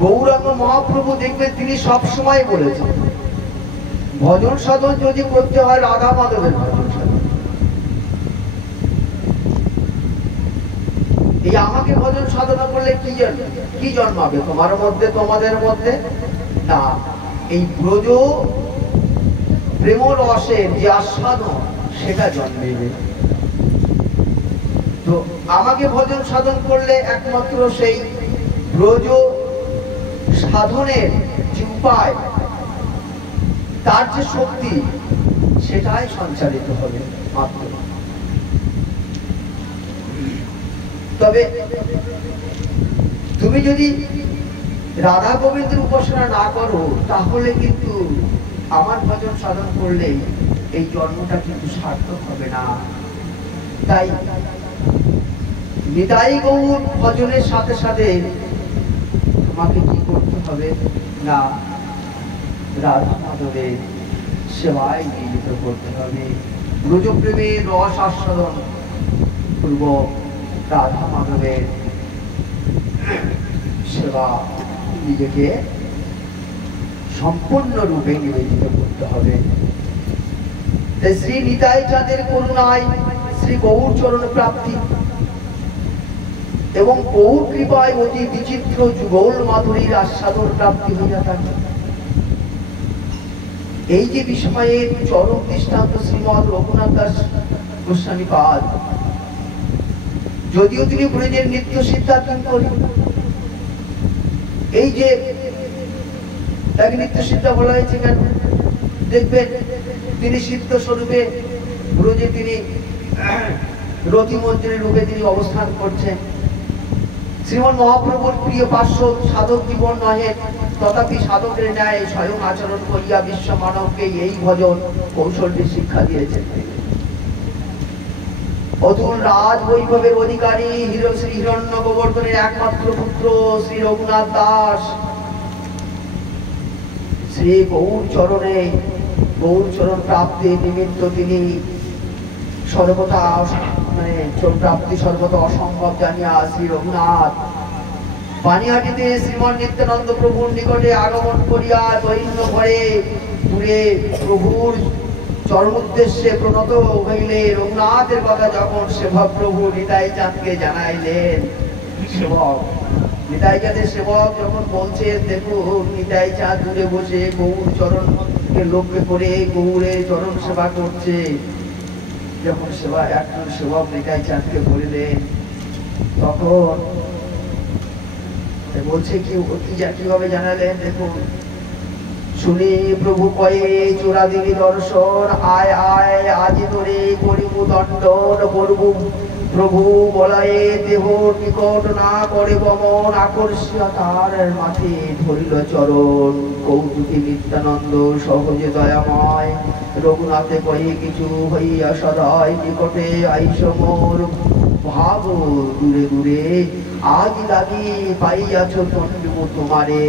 গৌরাঙ্গ মহাপ্রভু দেখবেন তিনি সবসময় বলেছেন, ভজন সাধন যদি করতে হয় রাধা মাধবের ভজন সাধন। এই আমাকে ভজন সাধনা করলে কি জন্মাবে তোমার মধ্যে, তোমাদের মধ্যে? না, এই ব্রজ প্রেম রসের যে আস্বাদন সেটা জন্মেবে। তো আমাকে ভজন সাধন করলে একমাত্র সেই ব্রজ সাধনের যে উপায়, তার যে শক্তি, সেটাই সঞ্চারিত হবে মাত্র। তবে তুমি যদি রাধা গোবিন্দের উপাসনা না করো, তাহলে কিন্তু আমার ভজন সাধন করলে এই জন্মটা কিন্তু সার্থক হবে না। তাই নিতাই গৌর ভজনের সাথে সাথে তোমাকে কি করতে হবে না, রাধা মাধবের সেবায় নিয়োজিত করতে হবে। ব্রজপ্রেমের রস আস্বাদন পূর্ব রাধা মাধবের সেবা নিজেকে সম্পূর্ণরূপে নিবেদিত করতে হবে। শ্রী নিতাই চাঁদের করুণায় শ্রী গৌর চরণ প্রাপ্তি এবং গৌর কৃপায় অতি বিচিত্র যুগল মাধুরীর আস্বাদন প্রাপ্তি হইয়া থাকে। এই যে বিষয়ের চরম দৃষ্টান্ত শ্রীমৎ রঘুনাথ দাস গোস্বামী পাদ। যদিও তিনি ব্রজের নিত্য সিদ্ধার্থন করেন, এই যে তাকে নিত্য সিদ্ধা বলা হয়েছে কেন? দেখবেন তিনি সিদ্ধ স্বরূপে ব্রজে তিনি রতিমন্ত্রী রূপে তিনি অবস্থান করছেন। শ্রীমন মহাপ্রভুর প্রিয় পার্শ্বদ সাধক জীবন নহে, তথাপি সাধকের ন্যায় স্বয়ং আচরণ করিয়া বিশ্ব মানবকে এই ভজন কৌশলটি শিক্ষা দিয়েছেন। অতুল রাজ বৈভবের অধিকারী শ্রী হিরণ্য গোবর্ধনের একমাত্র পুত্র শ্রী রঘুনাথ দাস শ্রী গৌর চরণ প্রাপ্তির নিমিত্ত তিনি সর্বদা প্রাপ্তি সর্বদা অসম্ভব জানিয়া শ্রী রঘুনাথ পানিহাটিতে শ্রীমন নিত্যানন্দ প্রভুর নিকটে আগমন করিয়া দৈন্য ভরে দূরে প্রভুর চরণ উদ্দেশ্যে প্রণত হইলে রঘুনাথের কথা যখন সেবক প্রভু নিতাই চাঁদকে জানাইলেন, সেবক নিতাই চাঁদের সেবক যখন বলছে, দেখুন নিতাই চাঁদ দূরে বসে গৌর চরণকে লক্ষ্য করে গৌরের চরণ সেবা করছে। যখন একজন সেবক নিতাই চাঁদকে বলিলেন, তখন বলছে কিভাবে জানালেন, দেখুন, শুনি প্রভু কয়ে চোরা দিবি দর্শন, আয় আয় আজি তোরে করিব দণ্ডন করবু। প্রভু বলায়ে দেহ নিকট না করে গমন, আকর্ষিয়া তার মাথে ধরিল চরণ। কৌতুকী নিত্যানন্দ সহজে দয়াময়, রঘুনাথে কয়ে কিছু হইয়া সদয় নিকটে আইস মোর। ভাব দূরে দূরে আজ লাগি পাইয়াছ তন্ডু তোমারে,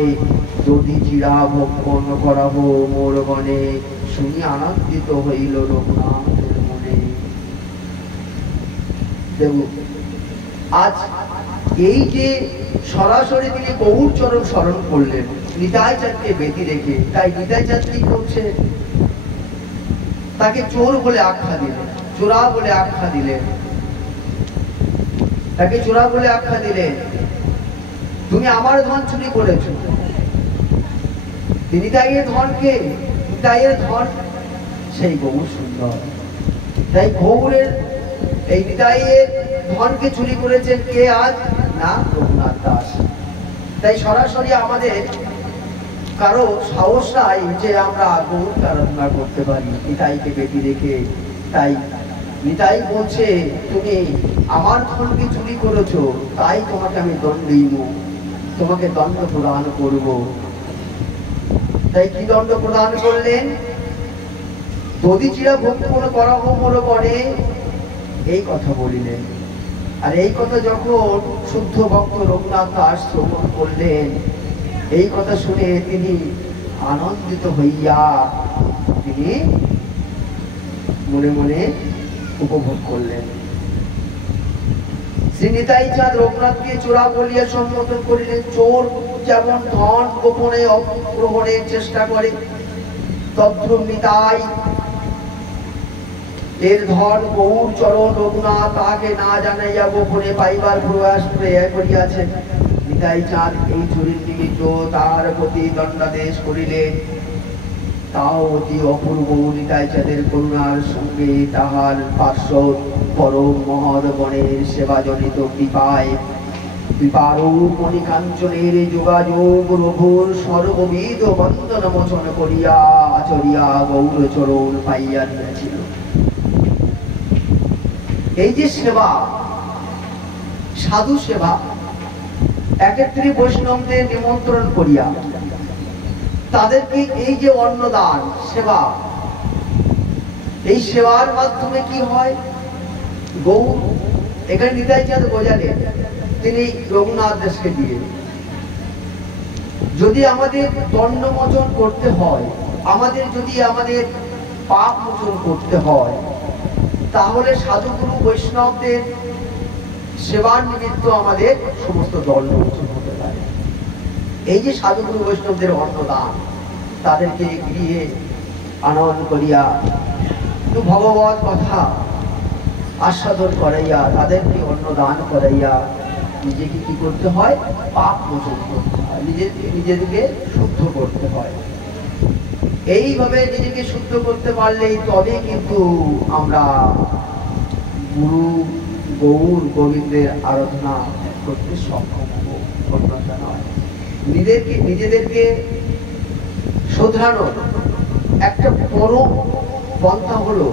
যদি চিরা ভক্ষণ করাবো মোর গণে। শুনি আনন্দিত হইল রঘুনাথের মনে। আজ এই যে সরাসরি তিনি গৌর চরণ স্মরণ করলেন নিতাই চাঁদকে বেঁধে রেখে, তাই নিতাই চাঁদ কি করছে? তাকে চোর বলে আখ্যা দিলেন, চোরা বলে আখ্যা দিলেন, তাকে চোরা বলে আখ্যা দিলেন। তুমি আমার ধন চুরি করেছ। নিতাইয়ের ধনকে, নিতাইয়ের ধন সেই গৌর সুন্দর। তাই গৌরের এই নিতাইয়ের ধনকে চুরি করেছেন কে আজ? না, রঘুনাথ দাস। তাই সরাসরি আমাদের কারো সাহস নাই যে আমরা গৌরকে আরাধনা করতে পারি নিতাইকে বেঁধে রেখে। তাই নিতাই বলছে, তুমি আমার ধনকে চুরি করেছো, তাই তোমাকে আমি দণ্ড দিব, তোমাকে দণ্ড প্রদান করব। তাই কি দণ্ড প্রদান করলেন? যদি চিরা ভক্ষণ করা হোমর করে, এই কথা বলিলেন। আর এই কথা যখন শুদ্ধ ভক্ত রঘুনাথ দাস শ্রবণ করলেন, এই কথা শুনে তিনি আনন্দিত হইয়া তিনি মনে মনে উপভোগ করলেন। শ্রী নিতাই চাঁদ রঘুনাথকে চোরা বলিয়া সম্বোধন করিলেন। চোর যেমন ধন গোপনে অপগ্রহণের চেষ্টা করে, তদ্রূপ নিতাই এর ধন গৌর চরণ রঘুনাথ তাহাকে না জানাইয়া গোপনে পাইবার প্রয়াস করিয়াছেন। নিতাই চাঁদ এই চুরির নিমিত্ত তাহার প্রতি দণ্ডাদেশ করিলেন। তাও অতি অপূর্ব নিতাই চাঁদের করুণার সঙ্গে তাহার পার্শ্বদ পরম মহৎগণের সেবাজনিত কৃপায় কৃপারূপ মণিকাঞ্চনের যোগাযোগ রঘুর সর্ববিধ বন্দন মোচন করিয়া আচরিয়া গৌর চরণ পাইয়া দিয়াছিল। এই যে সেবা, সাধু সেবা, একেত্রী বৈষ্ণবদের নিমন্ত্রণ করিয়া তাদেরকে এই যে অন্নদান সেবা, এই সেবার মাধ্যমে কি হয়? গৌর এখানে নিতাই চাঁদ বোঝালেন, তিনি রঘুনাথ দাসকে দিয়ে যদি আমাদের দণ্ড মোচন করতে হয়, যদি আমাদের পাপ মোচন করতে হয়, তাহলে সাধুগুরু বৈষ্ণবদের সেবার নিমিত্ত আমাদের সমস্ত দণ্ড মোচন হতে পারে। এই যে সাধুগুরু বৈষ্ণবদের অন্নদান, তাদেরকে গিয়ে আনন্দ করিয়া ভগবত কথা আস্বাদন করাইয়া তাদেরকে অন্নদান করাইয়া নিজেকে কি করতে হয়? পাপ মোচন করতে হয়, নিজেদেরকে শুদ্ধ করতে হয়। এইভাবে নিজেকে শুদ্ধ করতে পারলেই তবে কিন্তু আমরা গুরু গৌর গোবিন্দের আরাধনা করতে সক্ষম হব, অন্যথা নয়। নিজেদেরকে শোধরানোর একটা বড় পন্থা হলো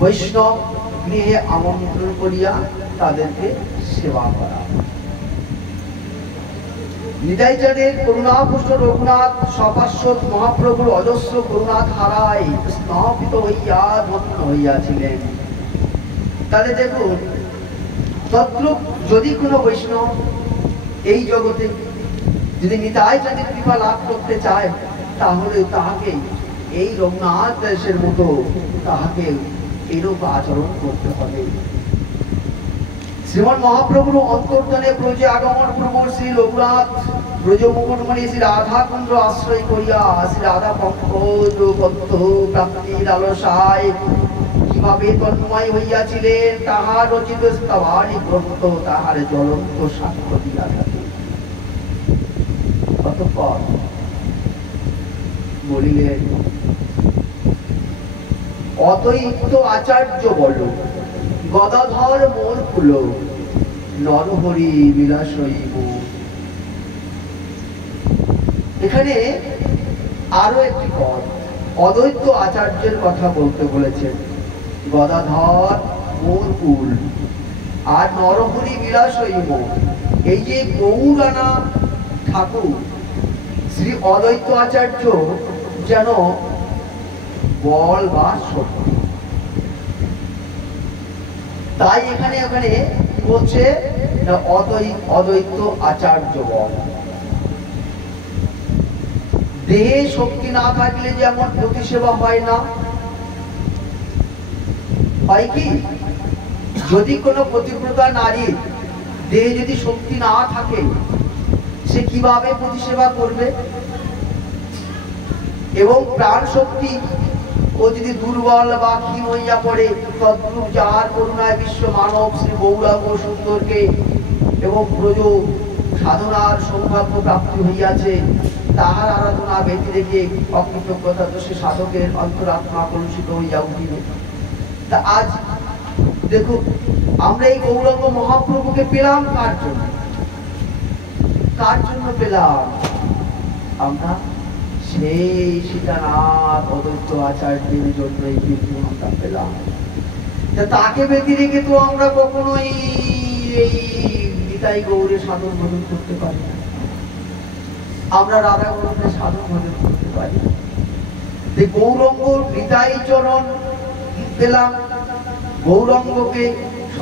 বৈষ্ণব গৃহে আমন্ত্রণ করিয়া তাদেরকে সেবা করা। নিতাই চাঁদের করুণাপুষ্ট রঘুনাথ সপার্শ্বদ মহাপ্রভুর অজস্র করুণাথ হারায় স্নাপিত হইয়া ধন্য হইয়াছিলেন। তাহলে দেখুন, তদ্রূপ যদি কোনো বৈষ্ণব এই জগতে যদি নিতাই চাঁদের কৃপা লাভ করতে চায়, তাহলে তাহাকে এই রঘুনাথ দাসের মতো তাহাকে এরূপ আচরণ করতে হবে। শ্রীমন মহাপ্রভুর অন্তর্ধানে ব্রজে আগমন পূর্ব শ্রী রঘুনাথ ব্রজ মুকুটমণি শ্রী রাধা কুণ্ড আশ্রয় করিয়া শ্রী রাধা পঙ্কজ পদ্ম প্রাপ্তির লালসায় কিভাবে তন্ময় হইয়াছিলেন, তাহার রচিত স্তবানি গ্রন্থ তাহার জ্বলন্ত সাক্ষ্য দিয়া থাকে। অতঃপর বলিলেন, অদ্বৈত আচার্য বল, গদাধর মোর কুল, নরহরি বিলাসইব। এখানে আরো একটি পদ অদ্বৈত আচার্যের কথা বলতে বলেছেন। গদাধর মোর কুল আর নরহরি বিলাসইব, এই যে গৌরানা ঠাকুর শ্রী অদ্বৈত আচার্য যেন বল বা শক্তি। তাই এখানে বলছে অদ্বৈত আচার্য বল। দেহে শক্তি না থাকলে যেমন প্রতিসেবা হয় না, হয় কি? যদি কোনো পতিব্রতা নারী দেহে যদি শক্তি না থাকে, সে কিভাবে প্রতিসেবা করবে? এবং প্রাণ শক্তি ও যদি দুর্বল বা ক্ষীণ হইয়া পড়ে, তদ্রূপ যাহার করুণায় বিশ্ব মানব শ্রী গৌরাঙ্গ সুন্দরকে এবং ব্রজ সাধনার সৌভাগ্য প্রাপ্তি হইয়াছে, তাহার আরাধনা ব্যতি রেখে অকৃতজ্ঞতা দোষে সাধকের অন্তরাত্মা কলুষিত হইয়া উঠিবে। তা আজ দেখুন, আমরা এই গৌরাঙ্গ মহাপ্রভুকে পেলাম কার জন্য? কার জন্য পেলাম? আমরা সেই সীতানাথ অদ্বৈত আচার্যের জন্য এই কীর্তি আমরা পেলাম। তাকে ব্যতি রেখে তো আমরা কখনোই এই নিতাই গৌরের সাধন ভজন করতে পারি না, আমরা রাধা গোবিন্দের সাধন ভজন করতে পারি না। গৌরাঙ্গ নিতাই চরণ পেলাম, গৌরাঙ্গকে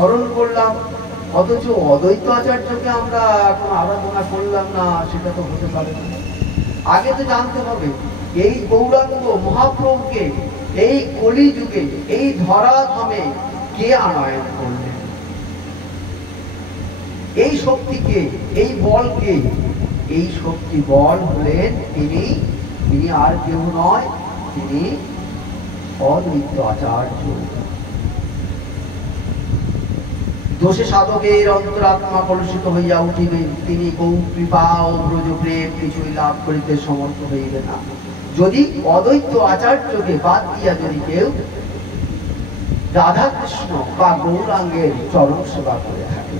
স্মরণ করলাম, অথচ অদ্বৈত আচার্যকে আমরা এখন আরাধনা করলাম না, সেটা তো হতে পারে না। আগে তো জানতে হবে এই গৌরাঙ্গ মহাপ্রভুকে এই কলিযুগে এই ধরাধামে কে আনয়ন করলেন, এই শক্তিকে, এই বলকে। এই শক্তি বল হলেন তিনি আর কেউ নয়, তিনি অদ্বৈত আচার্য। দোষে সাধকের অন্তরাত্মা কলুষিত হইয়া উঠিবে, তিনি গৌ কৃপা ও ব্রজ প্রেম কিছুই লাভ করিতে সমর্থ হইবে না, যদি অদ্বৈত আচার্যকে বাদ দিয়া যদি কেউ রাধা কৃষ্ণ বা গৌরাঙ্গের চরণ সেবা করে থাকে।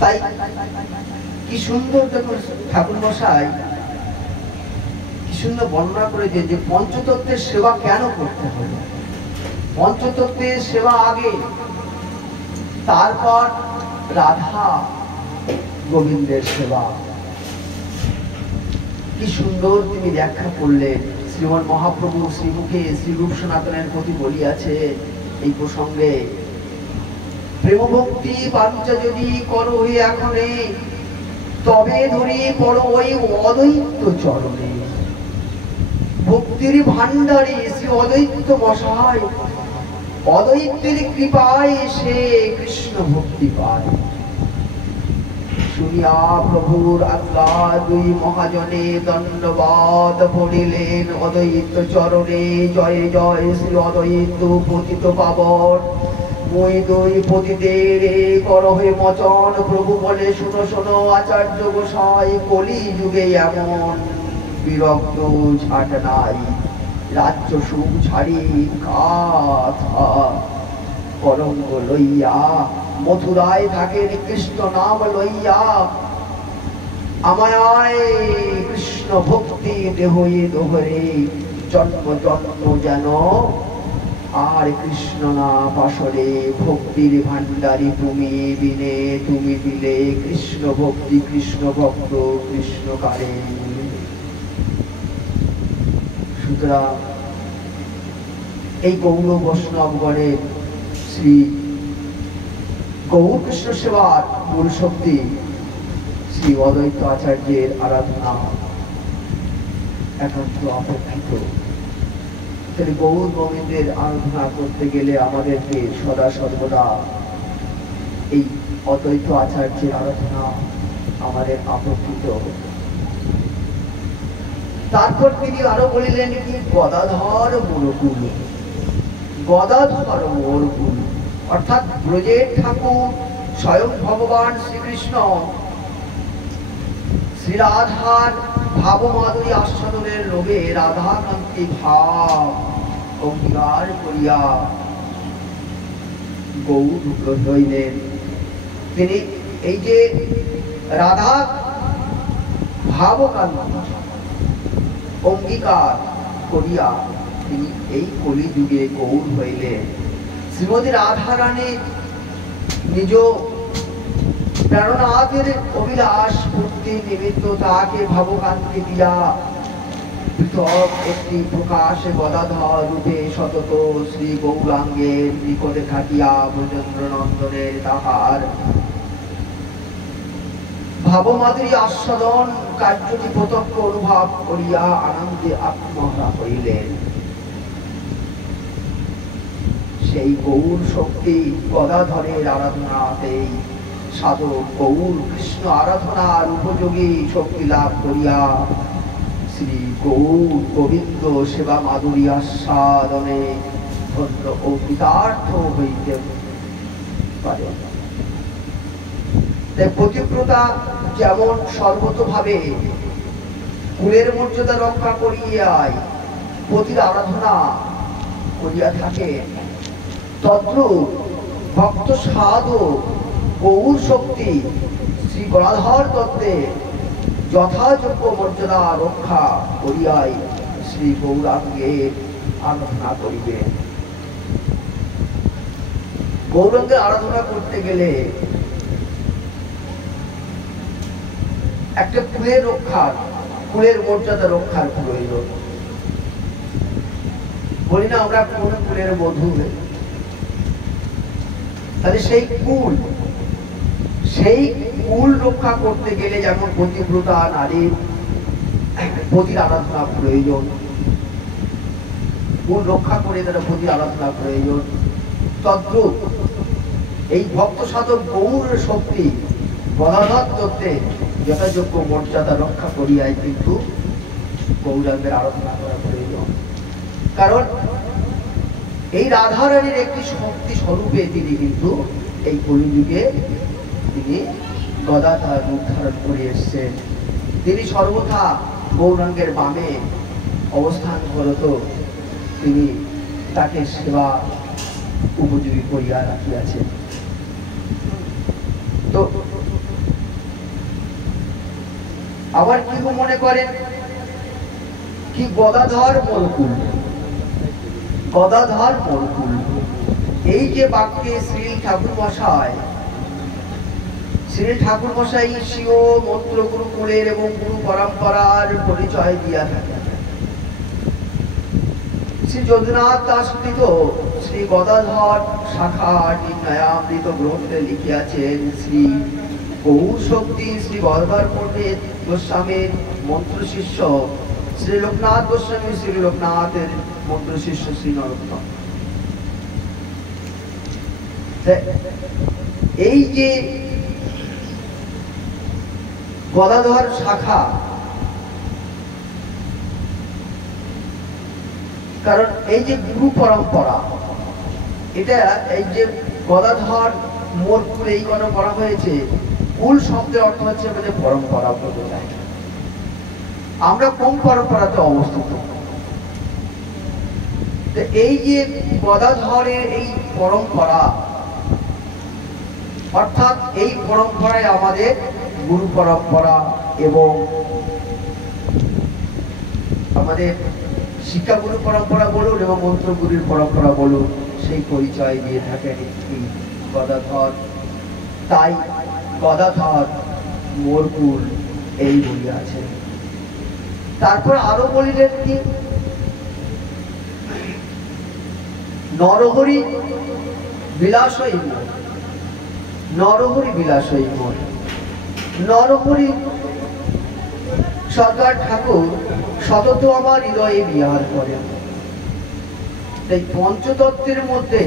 তাই কি সুন্দর দেখুন ঠাকুর মশাই কি সুন্দর বর্ণনা করে যে পঞ্চতত্ত্বের সেবা কেন করতে হবে। পঞ্চতত্ত্বের সেবা আগে, তারপর রাধা গোবিন্দের সেবা। কি সুন্দর তিনি ব্যাখ্যা করলেন। শ্রীমন মহাপ্রভু শ্রীমুখে শ্রীরূপ সনাতনের প্রতি বলিয়াছে এই প্রসঙ্গে, প্রেম ভক্তি পাঞ্চা যদি করো এখনে, তবে ধরি পড়ো ওই অদ্বৈত চরণে। ভক্তির ভান্ডারে শ্রী অদ্বৈত মশাই, অদ্বৈতের কৃপায় সে কৃষ্ণ ভক্তি পায়। শুনিয়া প্রভুর আজ্ঞা দুই মহাজনে দণ্ডবাদ পড়িলেন অদ্বৈত চরণে। জয় জয় শ্রী অদ্বৈত পতিত পাবন, মই দুই পতিদের করহে মচন। প্রভু বলে শোনো শোনো আচার্য গোসাই, কলি যুগে এমন বিরক্ত ছাট নাই। রাজ্য সুখ ছাড়ি কাথা করঙ্গ লইয়া, মথুরায় থাকেন কৃষ্ণ নাম লইয়া। আমায় কৃষ্ণ ভক্তি দেহই দোহরে, জন্ম জন্ম যেন আর কৃষ্ণ না পাশরে। ভক্তির ভান্ডারি তুমি বিনে, তুমি দিলে কৃষ্ণ ভক্তি কৃষ্ণ ভক্ত কৃষ্ণ কারে। সুতরাং এই গৌর বৈষ্ণবগণের শ্রী গৌর কৃষ্ণ সেবার মূল শক্তি শ্রী অদ্বৈত আচার্যের আরাধনা একান্ত অপেক্ষিত। তাহলে গৌর গোবিন্দের আরাধনা করতে গেলে আমাদেরকে সদা সর্বদা এই অদ্বৈত আচার্যের আরাধনা আমাদের আপেক্ষিত। তারপর তিনি আরো বলিলেন কি, গদাধর মোরকুল, গদাধর মোরকুল অর্থাৎ ব্রজের ঠাকুর স্বয়ং ভগবান শ্রীকৃষ্ণ শ্রী রাধার ভাব মাধুরী আস্বাদনের লোভে রাধা কান্তি ভাব অঙ্গীকার করিয়া গৌর হইলেন। তিনি এই যে রাধা ভাবকান্তি অঙ্গীকার করিয়া তিনি এই কলিযুগে গৌর হইলেন। শ্রীমতী রাধা রানী নিজ প্রেরণাদের অভিলাষ পূর্তি নিমিত্ত তাকে ভাবকান্তি দিয়া পৃথক একটি প্রকাশে গদাধর রূপে সতত শ্রী গৌরাঙ্গের নিকটে থাকিয়া ব্রজেন্দ্র নন্দনের তাহার ভাবমাধুরী আস্বাদন কার্যটি প্রত্যক্ষ অনুভব করিয়া আনন্দে আত্মহারা হইলেন। সেই গৌর শক্তি গদাধরের আরাধনাতেই সাধক গৌর কৃষ্ণ আরাধনার উপযোগী শক্তি লাভ করিয়া শ্রী গৌর গোবিন্দ সেবা মাধুরী আস্বাদনে ধন্য ও কৃতার্থ হইতে পারে। পতিব্রতা যেমন সর্বতভাবে কুলের মর্যাদা রক্ষা করিয়াই পতির আরাধনা করিয়া থাকে, তদ্রূপ ভক্ত সাধক গৌর শক্তি শ্রী গদাধর তত্ত্বে যথাযোগ্য মর্যাদা রক্ষা করিয়াই শ্রী গৌরাঙ্গের আরাধনা করিবেন। গৌরাঙ্গের আরাধনা করতে গেলে একটা কুলের মর্যাদা রক্ষার প্রয়োজন। বলি না আমরা কোন কুলের বধূ, তাহলে সেই কুল রক্ষা করতে গেলে যেমন পতিব্রতা নারীর পতির আরাধনা প্রয়োজন, কুল রক্ষা করে তারা পতির আরাধনা প্রয়োজন, তদ্রূপ এই ভক্ত সাধক গৌর শক্তি গদাধর তত্ত্বে যথাযোগ্য মর্যাদা রক্ষা করিয়াই কিন্তু গৌরাঙ্গের আরাধনা করা প্রয়োজন। কারণ এই রাধারানীর একটি শক্তি স্বরূপে তিনি কিন্তু এই কলিযুগে তিনি গদাধর রূপ ধারণ করে এসছেন। তিনি সর্বথা গৌরাঙ্গের বামে অবস্থান করত, তিনি তাকে সেবা উপযোগী করিয়া রাখিয়াছেন। তো আবার কেউ মনে করেন কি গদাধর মরকুল, গদাধর মরকুল, এই যে বাক্যে শ্রী ঠাকুর মশাই স্বীয় মন্ত্র গুরুকুলের এবং গুরু পরম্পরার পরিচয় দিয়া থাকেন। শ্রী যদুনাথ দাস কৃত শ্রী গদাধর শাখা নির্ণয়ামৃত গ্রন্থে লিখিয়াছেন শ্রী গৌর শক্তি শ্রী গদাধর পণ্ডিত গোস্বামীর মন্ত্র শিষ্য শ্রী লোকনাথ গোস্বামী, শ্রী লোকনাথের মন্ত্র শিষ্য শ্রী নরোত্তম। এই যে গদাধর শাখা, কারণ এই যে গুরু পরম্পরা, এটা এই যে গদাধর মোরকুল এই কথা বলা হয়েছে, কুল শব্দের অর্থ হচ্ছে আমাদের পরম্পরা বলতে যায়। আমরা কোন পরম্পরাতে অবস্থিত? এই যে গদাধরের এই পরম্পরা, অর্থাৎ এই পরম্পরায় আমাদের গুরু পরম্পরা এবং আমাদের শিক্ষা গুরু পরম্পরা বলুন এবং মন্ত্র গুরুর পরম্পরা বলুন, সেই পরিচয় দিয়ে থাকেন এই গদাধর। তাই গদাধর মোরকুল এই বলি আছে। তারপর আরো বলিলেন কি নরহরি বিলাসই মন, নরহরি বিলাসই মন। নরহরি সরকার ঠাকুর সতত আমার হৃদয়ে বিহার করেন। তাই পঞ্চতত্ত্বের মধ্যে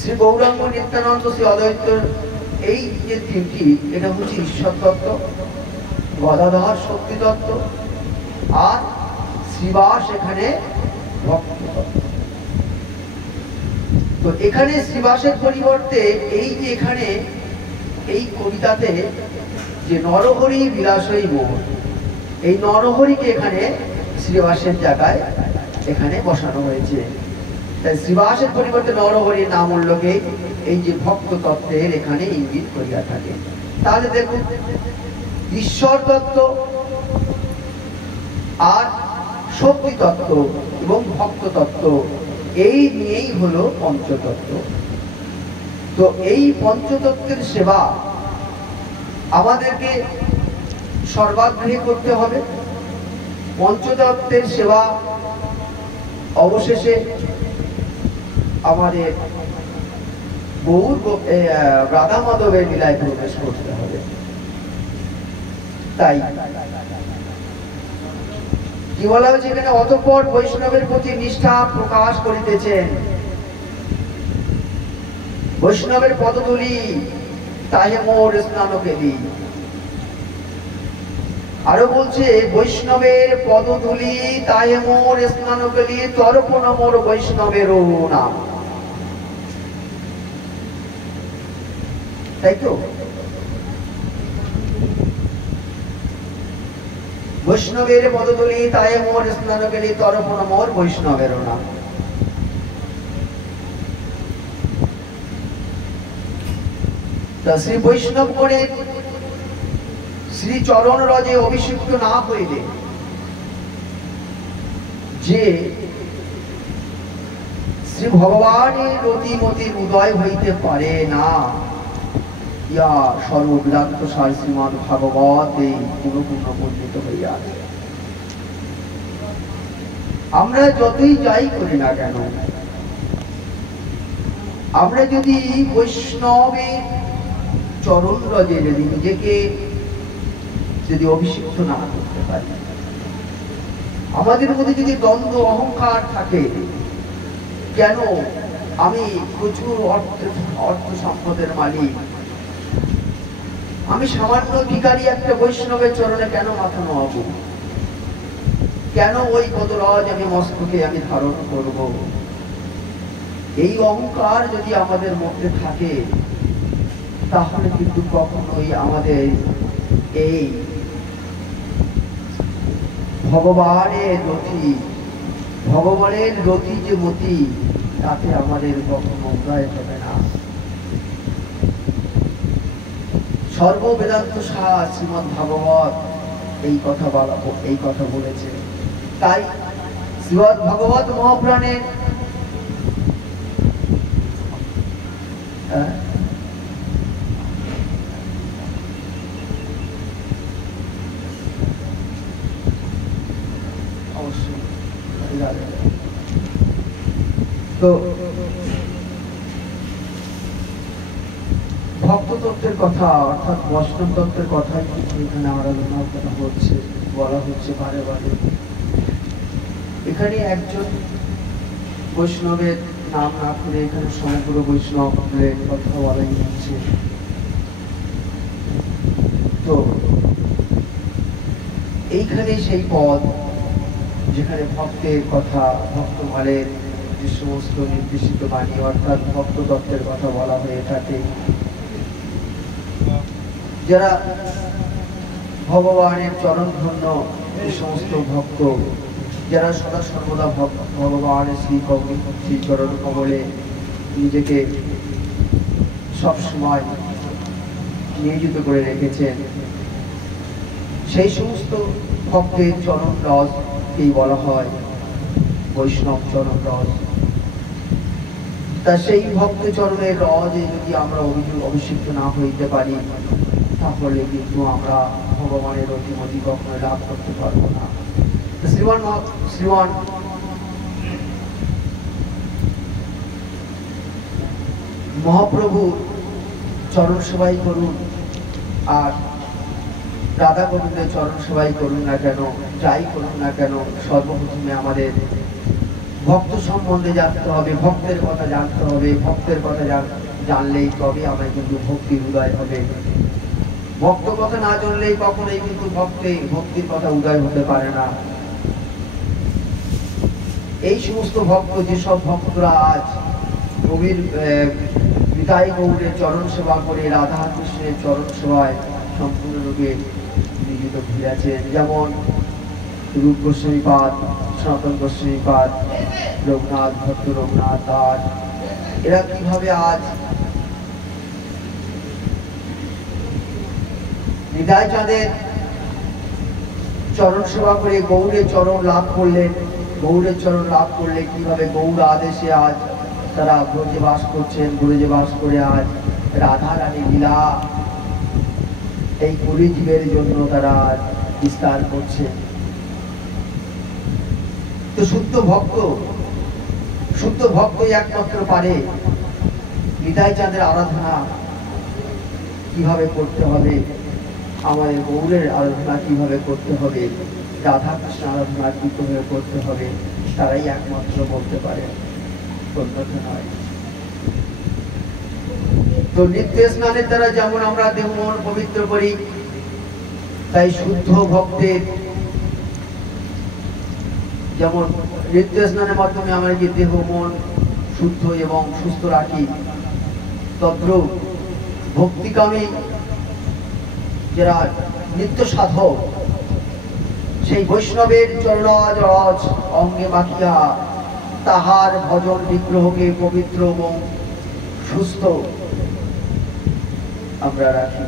শ্রী গৌরাঙ্গ, নিত্যানন্দ, শ্রী অদ্বৈত, এই যে তিনটি, এটা হচ্ছে ঈশ্বর তত্ত্ব, গদাধর শক্তি তত্ত্ব, আর শ্রীবাস এখানে ভক্তি তত্ত্ব। তো এখানে শ্রীবাসের পরিবর্তে এই যে এখানে এই কবিতাতে যে নরহরি বিলাসই মন, এই নরহরিকে এখানে শ্রীবাসের জায়গায় এখানে বসানো হয়েছে। তাই শ্রীবাসের পরিবর্তে নরহরির নাম উল্লেখে এই যে ভক্ত তত্ত্বের এখানে ইঙ্গিত করিয়া থাকে। তাহলে দেখুন, ঈশ্বর তত্ত্ব আর শক্তি তত্ত্ব এবং ভক্ত তত্ত্ব, এই নিয়েই হলো পঞ্চতত্ত্ব। তো এই পঞ্চতত্ত্বের সেবা আমাদেরকে সর্বাগ্রে করতে হবে। পঞ্চতত্ত্বের সেবা অবশেষে আমাদের গৌর রাধা মাধবের লীলায় প্রবেশ করতে হবে। তাই কি বলা হয়েছে এখানে, অতঃপর বৈষ্ণবের প্রতি নিষ্ঠা প্রকাশ করিতেছেন। বৈষ্ণবের পদধূলি তাহে মোর স্নানকেলি। আরো বলছে, বৈষ্ণবের পদধূলি তাহে মোর স্নানকেলি, তর্পণ মোর বৈষ্ণবের নাম। তাই তো বৈষ্ণবের পদধূলি তাহে মোর স্নানকেলি, তর্পণ মোর বৈষ্ণবের নাম। শ্রী বৈষ্ণব করে শ্রী চরণ রজে অভিষিক্ত না হইলে যে শ্রী ভগবানের রতিমতির উদয় হইতে পারে না, ইয়া সর্ববিদান্ত সার শ্রীমৎ ভাগবত এই পুনঃপুন বর্ণিত হইয়া আছে। আমরা যতই যাই করি না কেন, আমরা যদি বৈষ্ণবের চরণ রজে যদি নিজেকে যদি অভিষিক্ত না করতে পারি, আমাদের মধ্যে যদি দ্বন্দ্ব অহংকার থাকে, কেন আমি প্রচুর অর্থ সম্পদের মালিক, আমি সামান্য ভিখারি একটা বৈষ্ণবের চরণে কেন মাথা নোয়াবো, কেন ওই পদরজ আমি মস্তকে আমি ধারণ করব? এই অহংকার যদি আমাদের মধ্যে থাকে, তাহলে কিন্তু কখনোই আমাদের এই ভগবানের রতি যে মতি, তাতে আমাদের কখনো উদয় হবে না। সর্ববেদান্ত সার শ্রীমদ্ ভাগবত এই কথা বলেছে। তাই শ্রীমদ্ ভাগবত মহাপুরাণের তো ভক্ততত্ত্বের কথা অর্থাৎ বৈষ্ণব তত্ত্বের কথাই কিন্তু এখানে আরাধনা করা হচ্ছে, বলা হচ্ছে বারে বারে। এখানে একজন বৈষ্ণবের নাম না করে এখানে সমগ্র বৈষ্ণবের কথা বলাই হচ্ছে। তো এইখানে সেই পদ যেখানে ভক্তের কথা, ভক্তমালের যে সমস্ত নির্দেশিত বাণী অর্থাৎ ভক্ত তত্ত্বের কথা বলা হয়ে থাকে, যারা ভগবানের চরণ ধন্য এই সমস্ত ভক্ত, যারা সদা সর্বদা ভগবানের শ্রী চরণ কমলে নিজেকে সবসময় নিয়োজিত করে রেখেছেন, সেই সমস্ত ভক্তের চরণ রসকেই বলা হয় বৈষ্ণব চরণ রস। তা সেই ভক্ত চরণের রসে যদি আমরা অভিষিক্ত না হইতে পারি, তাহলে কিন্তু আমরা ভগবানের অতিমতি কখনো লাভ করতে পারবো না। শ্রীমান মহাপ্রভু চরণ সেবাই করুন আর রাধা গোবিন্দের চরণ সেবাই করুন না কেন, যাই করুন না কেন, সর্বপ্রথমে আমাদের ভক্ত সম্বন্ধে জানতে হবে, ভক্তের কথা জানতে হবে। ভক্তের কথা জানলেই তবে আমার কিন্তু ভক্তির উদয় হবে। ভক্ত কথা না জানলেই কখনোই কিন্তু ভক্তির কথা উদয় হতে পারে না। এই সমস্ত ভক্ত, যেসব ভক্তরা আজ কবির নিতাই গৌরের চরণ সেবা করে রাধা কৃষ্ণের চরণ সেবায় সম্পূর্ণরূপে নিয়োজিত হইয়াছেন, যেমন রূপ গোস্বামীপাদ, সনাতন গোস্বামীপাদ, রঘুনাথ ভট্ট, রঘুনাথ দাস, এরা কিভাবে আজ হৃদয় চাঁদের চরণ সেবা করে গৌরের চরণ লাভ করলেন। গৌরের চরণ লাভ করলে কিভাবে গৌর আদেশে আজ তারা ব্রজে বাস করছেন, ব্রজে বাস করে আজ রাধা রানী লীলা এই কলিজীবের জন্য তারা বিস্তার করছে। তো শুদ্ধ ভক্তই একমাত্র পারে হৃদয় চাঁদের আরাধনা কিভাবে করতে হবে, আমাদের গৌরের আরাধনা কিভাবে করতে হবে, রাধা কৃষ্ণ আরাধনা কিভাবে করতে হবে, তারাই একমাত্র বলতে পারে, অন্যথা নয়। তো নিত্য স্নানের দ্বারা যেমন আমরা দেহ মন পবিত্র করি, তাই শুদ্ধ ভক্তের যেমন নিত্য স্নানের মাধ্যমে আমরা যে দেহ মন শুদ্ধ এবং সুস্থ রাখি, তদ্রূপ ভক্তিকামী যারা নিত্য সাধক, সেই বৈষ্ণবের চরণারজ অঙ্গে মাখিয়া তাহার ভজন বিগ্রহকে পবিত্র এবং সুস্থ আমরা রাখি।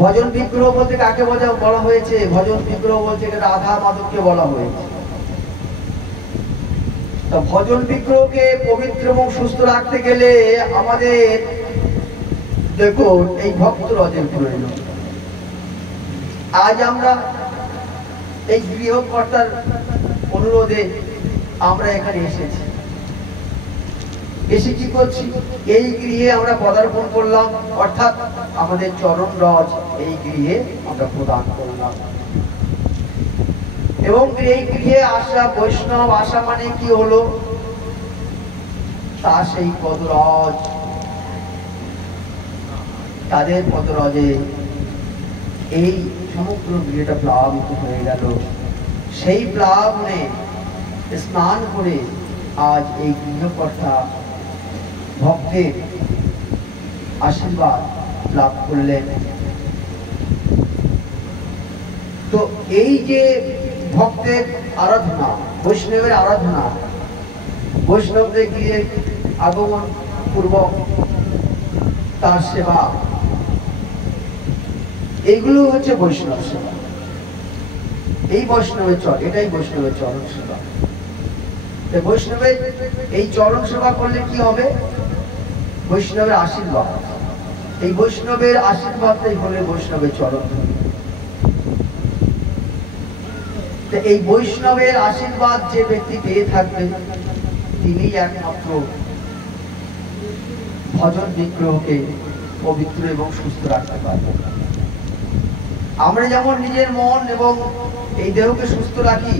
ভজন বিগ্রহ বলতে কাকে বলা হয়েছে? ভজন বিগ্রহ বলতে রাধা মাধবকে বলা হয়েছে। তো ভজন বিগ্রহকে পবিত্র এবং সুস্থ রাখতে গেলে আমাদের দেখুন এই ভক্ত রজের প্রয়োজন। আজ আমরা এই গৃহকর্তার অনুরোধে আমরা এখানে এসেছি। এসে কি করছি, এই গৃহে আমরা পদার্পণ করলাম, অর্থাৎ আমাদের চরণ রজ এই গৃহে আমরা প্রদান করলাম। এবং এই গৃহে আসা বৈষ্ণব আসা মানে কি হলো, তা সেই পদরজ, তাদের পদরজে এই সমগ্র গৃহটা প্লাবিত হয়ে গেল। সেই প্লাবনে স্নান করে আজ এই গৃহকর্তা ভক্তের আশীর্বাদ লাভ করলেন। তো এই যে ভক্তের আরাধনা, বৈষ্ণবের আরাধনা, বৈষ্ণবদের গিয়ে আগমন পূর্বক তার সেবা, এইগুলো হচ্ছে বৈষ্ণব সেবা। এই বৈষ্ণবের এটাই বৈষ্ণবের চরণ সেবা। বৈষ্ণবের এই চরণ সেবা করলে কি হবে, বৈষ্ণবের আশীর্বাদ, এই বৈষ্ণবের আশীর্বাদটাই হলে বৈষ্ণবের চরণ। এই বৈষ্ণবের আশীর্বাদ যে ব্যক্তি পেয়ে থাকবে তিনি একমাত্র ভজন বিগ্রহকে পবিত্র এবং সুস্থ রাখতে পারবেন। আমরা যেমন নিজের মন এবং এই দেহকে সুস্থ রাখি,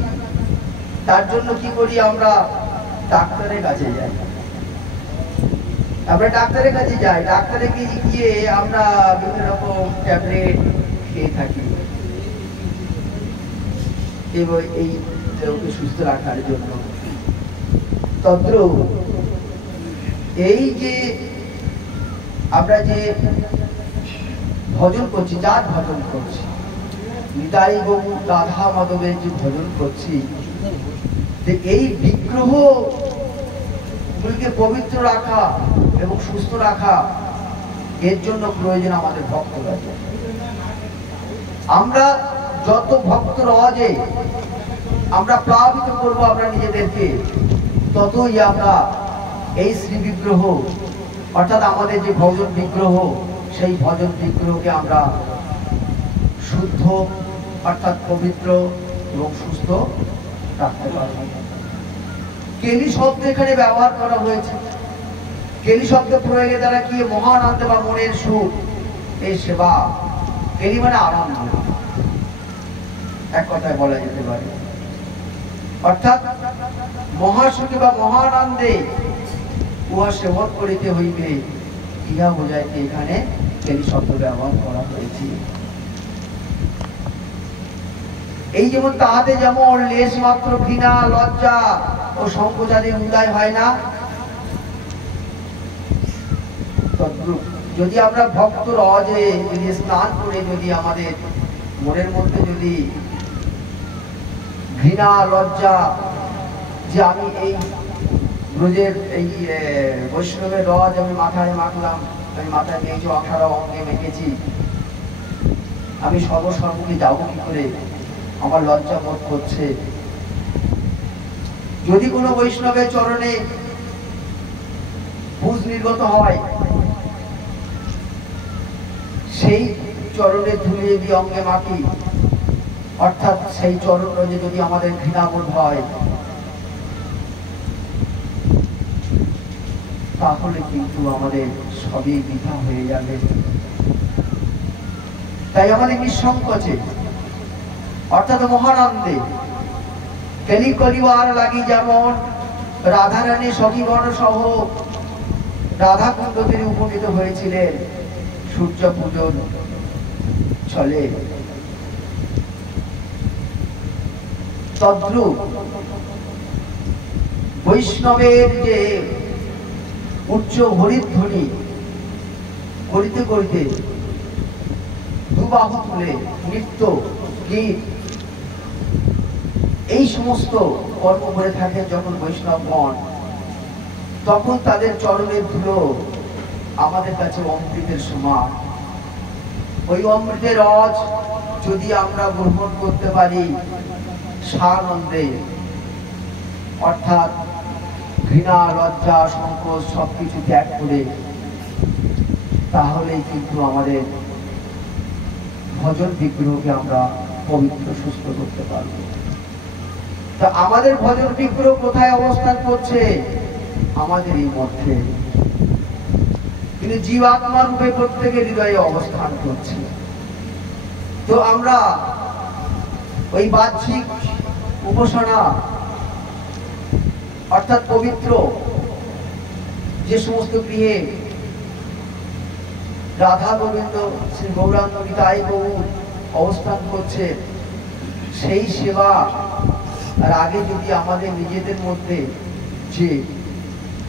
তার জন্য কি করি, আমরা ডাক্তারের কাছে যাই। আমরা ডাক্তারের কাছে যাই, ডাক্তারের কাছে গিয়ে আমরা বিভিন্ন রকম ট্যাবলেট খেয়ে থাকি এবং এই দেহকে সুস্থ রাখার জন্য। তদ্রূপ এই যে আমরা যে ভজন করছি, যার ভজন করছি, নিতাই গৌর রাধা মাধবের যে ভজন করছি, এই বিগ্রহ গুলিকে পবিত্র রাখা এবং সুস্থ রাখা, এর জন্য প্রয়োজন আমাদের ভক্ত রজে। আমরা যত ভক্ত রজে আমরা প্লাবিত করবো আমরা নিজেদেরকে, ততই আমরা এই শ্রী বিগ্রহ অর্থাৎ আমাদের যে ভজন বিগ্রহ, সেই ভজন বিগ্রহকে আমরা শুদ্ধ অর্থাৎ পবিত্র এবং সুস্থ রাখতে পারব। কেলি শব্দ এখানে ব্যবহার করা হয়েছে। কেলি শব্দ প্রয়োগের দ্বারা কি মহান আনন্দ বা মনের সুখ, এই সেবা। কেলি মানে আনন্দ, এক কথায় বলা যেতে পারে। অর্থাৎ মহাসুখে বা মহানন্দে উহা সেবন করিতে হইবে, ইহা বোঝাইতে এখানে কেলি শব্দ ব্যবহার করা হয়েছে। এই যেমন তাহাতে যেমন লেশ মাত্র ঘৃণা, লজ্জা ও সংকোচাদের উদয় হয় না, যদি আমরা ভক্ত রজে যদি স্নান করে যদি আমাদের মনের মধ্যে যদি ঘৃণা, লজ্জা, যে আমি এই ব্রজের এই বৈষ্ণবের রজ আমি মাথায় মাখলাম, আমি মাথায় মেয়েছি, 18 অঙ্গে মেখেছি, আমি সর্বসর্বকে যাবো কি করে, আমার লজ্জা বোধ করছে। যদি কোনো বৈষ্ণবের চরণে বুঝ নির্গত হয়, সেই চরণের ধুলি যদি অঙ্গে মাখি, অর্থাৎ সেই চরণ রজে যদি আমাদের ঘৃণাবোধ হয়, তাহলে কিন্তু আমাদের সবই বৃথা হয়ে যাবে। তাই আমাদের নিঃসংকোচে অর্থাৎ মহানন্দে কেলি করিবার লাগি, যেমন রাধারানী সখীগণ সহ রাধা কুণ্ড তিনি উপনীত হয়েছিলেন সূর্য পূজন চলে, তদ্রূপ বৈষ্ণবের যে উচ্চ হরিধ্বনি করিতে করিতে দুবাহু তুলে নৃত্য, গীত, এই সমস্ত কর্ম করে থাকে যখন বৈষ্ণবগণ, তখন তাদের চরণের ধুলো আমাদের কাছে অমৃতের সমান। ওই অমৃতের রস যদি আমরা গ্রহণ করতে পারি সানন্দে, অর্থাৎ ঘৃণা, লজ্জা, সংকোচ সবকিছু ত্যাগ করে, তাহলেই কিন্তু আমাদের ভজন বিগ্রহকে আমরা পবিত্র সুস্থ করতে পারব। তা আমাদের ভজন বিগ্রহ কোথায় অবস্থান করছে, আমাদের এই মধ্যে, তিনি জীবাত্মা রূপে প্রত্যেকের হৃদয়ে অবস্থান করছে। তো আমরা ওই বাহ্যিক উপাসনা অর্থাৎ পবিত্র যে সমস্ত গৃহে রাধা গোবিন্দ শ্রী গৌরাঙ্গ নিতাই গৌর অবস্থান করছে, সেই সেবা আর আগে যদি আমাদের নিজেদের মধ্যে যে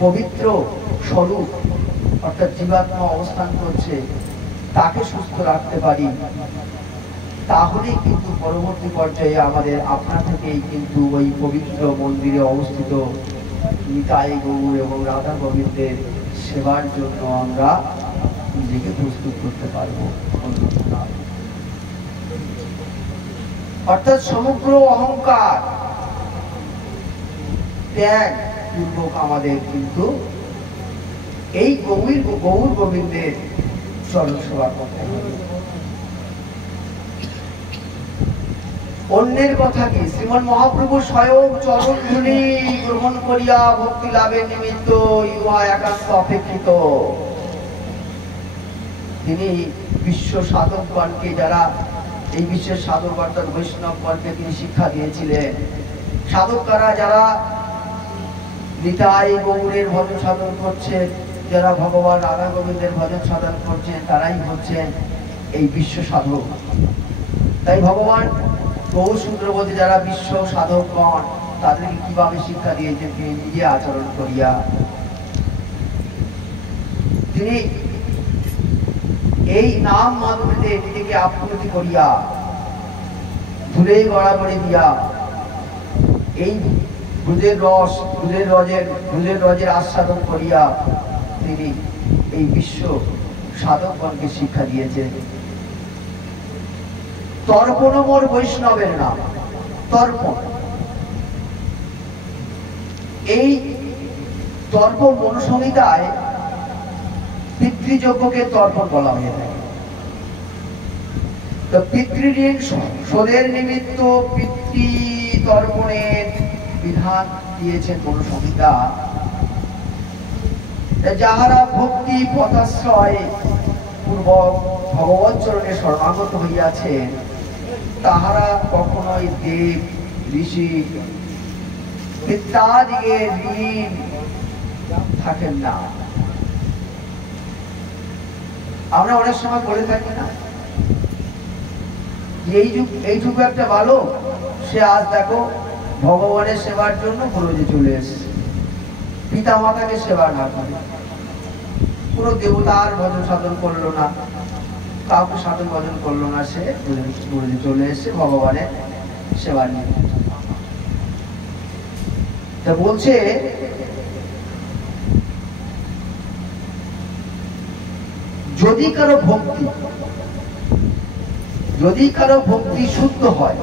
পবিত্র স্বরূপ অর্থাৎ জীবাত্মা অবস্থান করছে তাকে সুস্থ রাখতে পারি, তাহলেই কিন্তু পরবর্তী পর্যায়ে আমাদের আপনা থেকেই কিন্তু ওই পবিত্র মন্দিরে অবস্থিত নিতাই গৌর এবং রাধা গোবিন্দের সেবার জন্য আমরা নিজেকে প্রস্তুত করতে পারবো। অর্থাৎ সমগ্র অহংকার ত্যাগ পূর্বক আমাদের কিন্তু এই গৌর গোবিন্দের চরণ সেবা করতে হবে। অন্যের কথা কি, শ্রীমন মহাপ্রভু স্বয়ং চরণ ধূলি গ্রহণ করিয়া ভক্তি লাভের নিমিত্ত ইহা একান্ত অপেক্ষিত। তিনি বিশ্ব সাধকগণকে, যারা এই বিশ্বের সাধক অর্থাৎ বৈষ্ণবগণকে তিনি শিক্ষা দিয়েছিলেন। সাধকরা যারা নিতাই গৌরের ভজন সাধন করছেন, যারা ভগবান রাধা গোবিন্দের ভজন সাধন করছেন, তারাই হচ্ছেন এই বিশ্ব সাধক। তাই ভগবান গৌরসূত্র বলতে যারা বিশ্ব সাধকগণ তাদেরকে কিভাবে শিক্ষা দিয়েছেন, তিনি নিজে আচরণ করিয়া তিনি এই নাম মাধুরীতে নিজেকে আপ্লুতি করিয়া ধুলে গড়াগড়ি দিয়া এই ব্রজের রজের আস্বাদন করিয়া তিনি এই বিশ্ব সাধকগণকে শিক্ষা দিয়েছেন। তর্পণ মোর বৈষ্ণবের নাম, তর্পণ। এই তর্পণ মনুসংহিতায় পিতৃযজ্ঞকে তর্পণ বলা হয়ে থাকে। তো পিতৃঋণ শোধের নিমিত্ত পিতৃ তর্পণের বিধান দিয়েছেন মনুসংহিতা। যাহারা ভক্তি পথাশ্রয় পূর্বক ভগবৎ চরণে শরণাগত হইয়াছেন, তাহারা কখনোই দেব ঋষি পিতাদিগের ঋণ থাকেন না। আমরা অনেক সময় বলে থাকি না, এইটুকু একটা বালক, সে আজ দেখো ভগবানের সেবার জন্য ব্রজে চলে এসেছে, পিতা মাতাকে সেবা না করে, কোনো দেবতার ভজন সাধন করলো না, কাউকে সাধন ভজন করলো না, সে ব্রজে চলে এসে ভগবানের সেবা নিয়ে। তা বলছে যদি কারো ভক্তি শুদ্ধ হয়,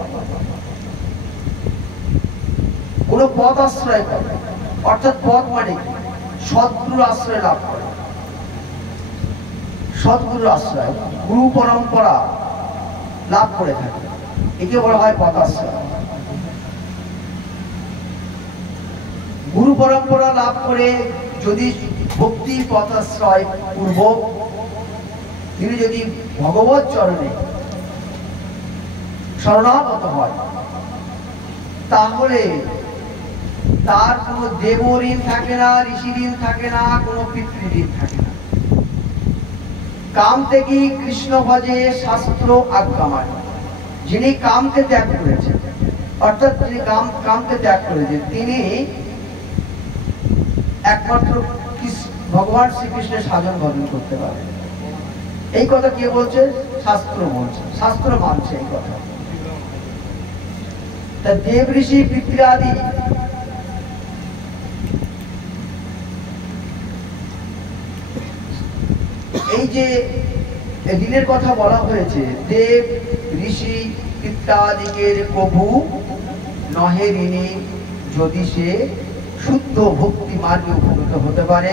কোন পথ আশ্রয় করে, অর্থাৎ পথ মানে সদ্গুরুর আশ্রয় লাভ করে, সদ্গুরুর আশ্রয় গুরু পরম্পরা লাভ করে থাকে, একে বলা হয় পথ আশ্রয়। গুরু পরম্পরা লাভ করে যদি ভক্তি পথাশ্রয় পূর্বক তিনি যদি ভগবৎ চরণে শরণাগত হয়, তাহলে তার কোনো দেব ঋণ থাকে না, ঋষি ঋণ থাকে না, কোনো পিতৃ ঋণ থাকে না। কাম থেকে কৃষ্ণ ভজে শাস্ত্র আজ্ঞা মানে, যিনি কামকে ত্যাগ করেছেন, অর্থাৎ যিনি কামকে ত্যাগ করেছেন, তিনি একমাত্র ভগবান শ্রীকৃষ্ণের সাধন ভজন করতে পারেন। এই কথা কে বলছে? শাস্ত্র বলছে, শাস্ত্র মানছে এই কথা। তা দেব ঋষি পিতৃআদি এই যে ঋণের কথা বলা হয়েছে, দেব ঋষি পিতৃআদিকের প্রভু নহে ঋণী, যদি সে শুদ্ধ ভক্তি মার্গে উপনীত হতে পারে,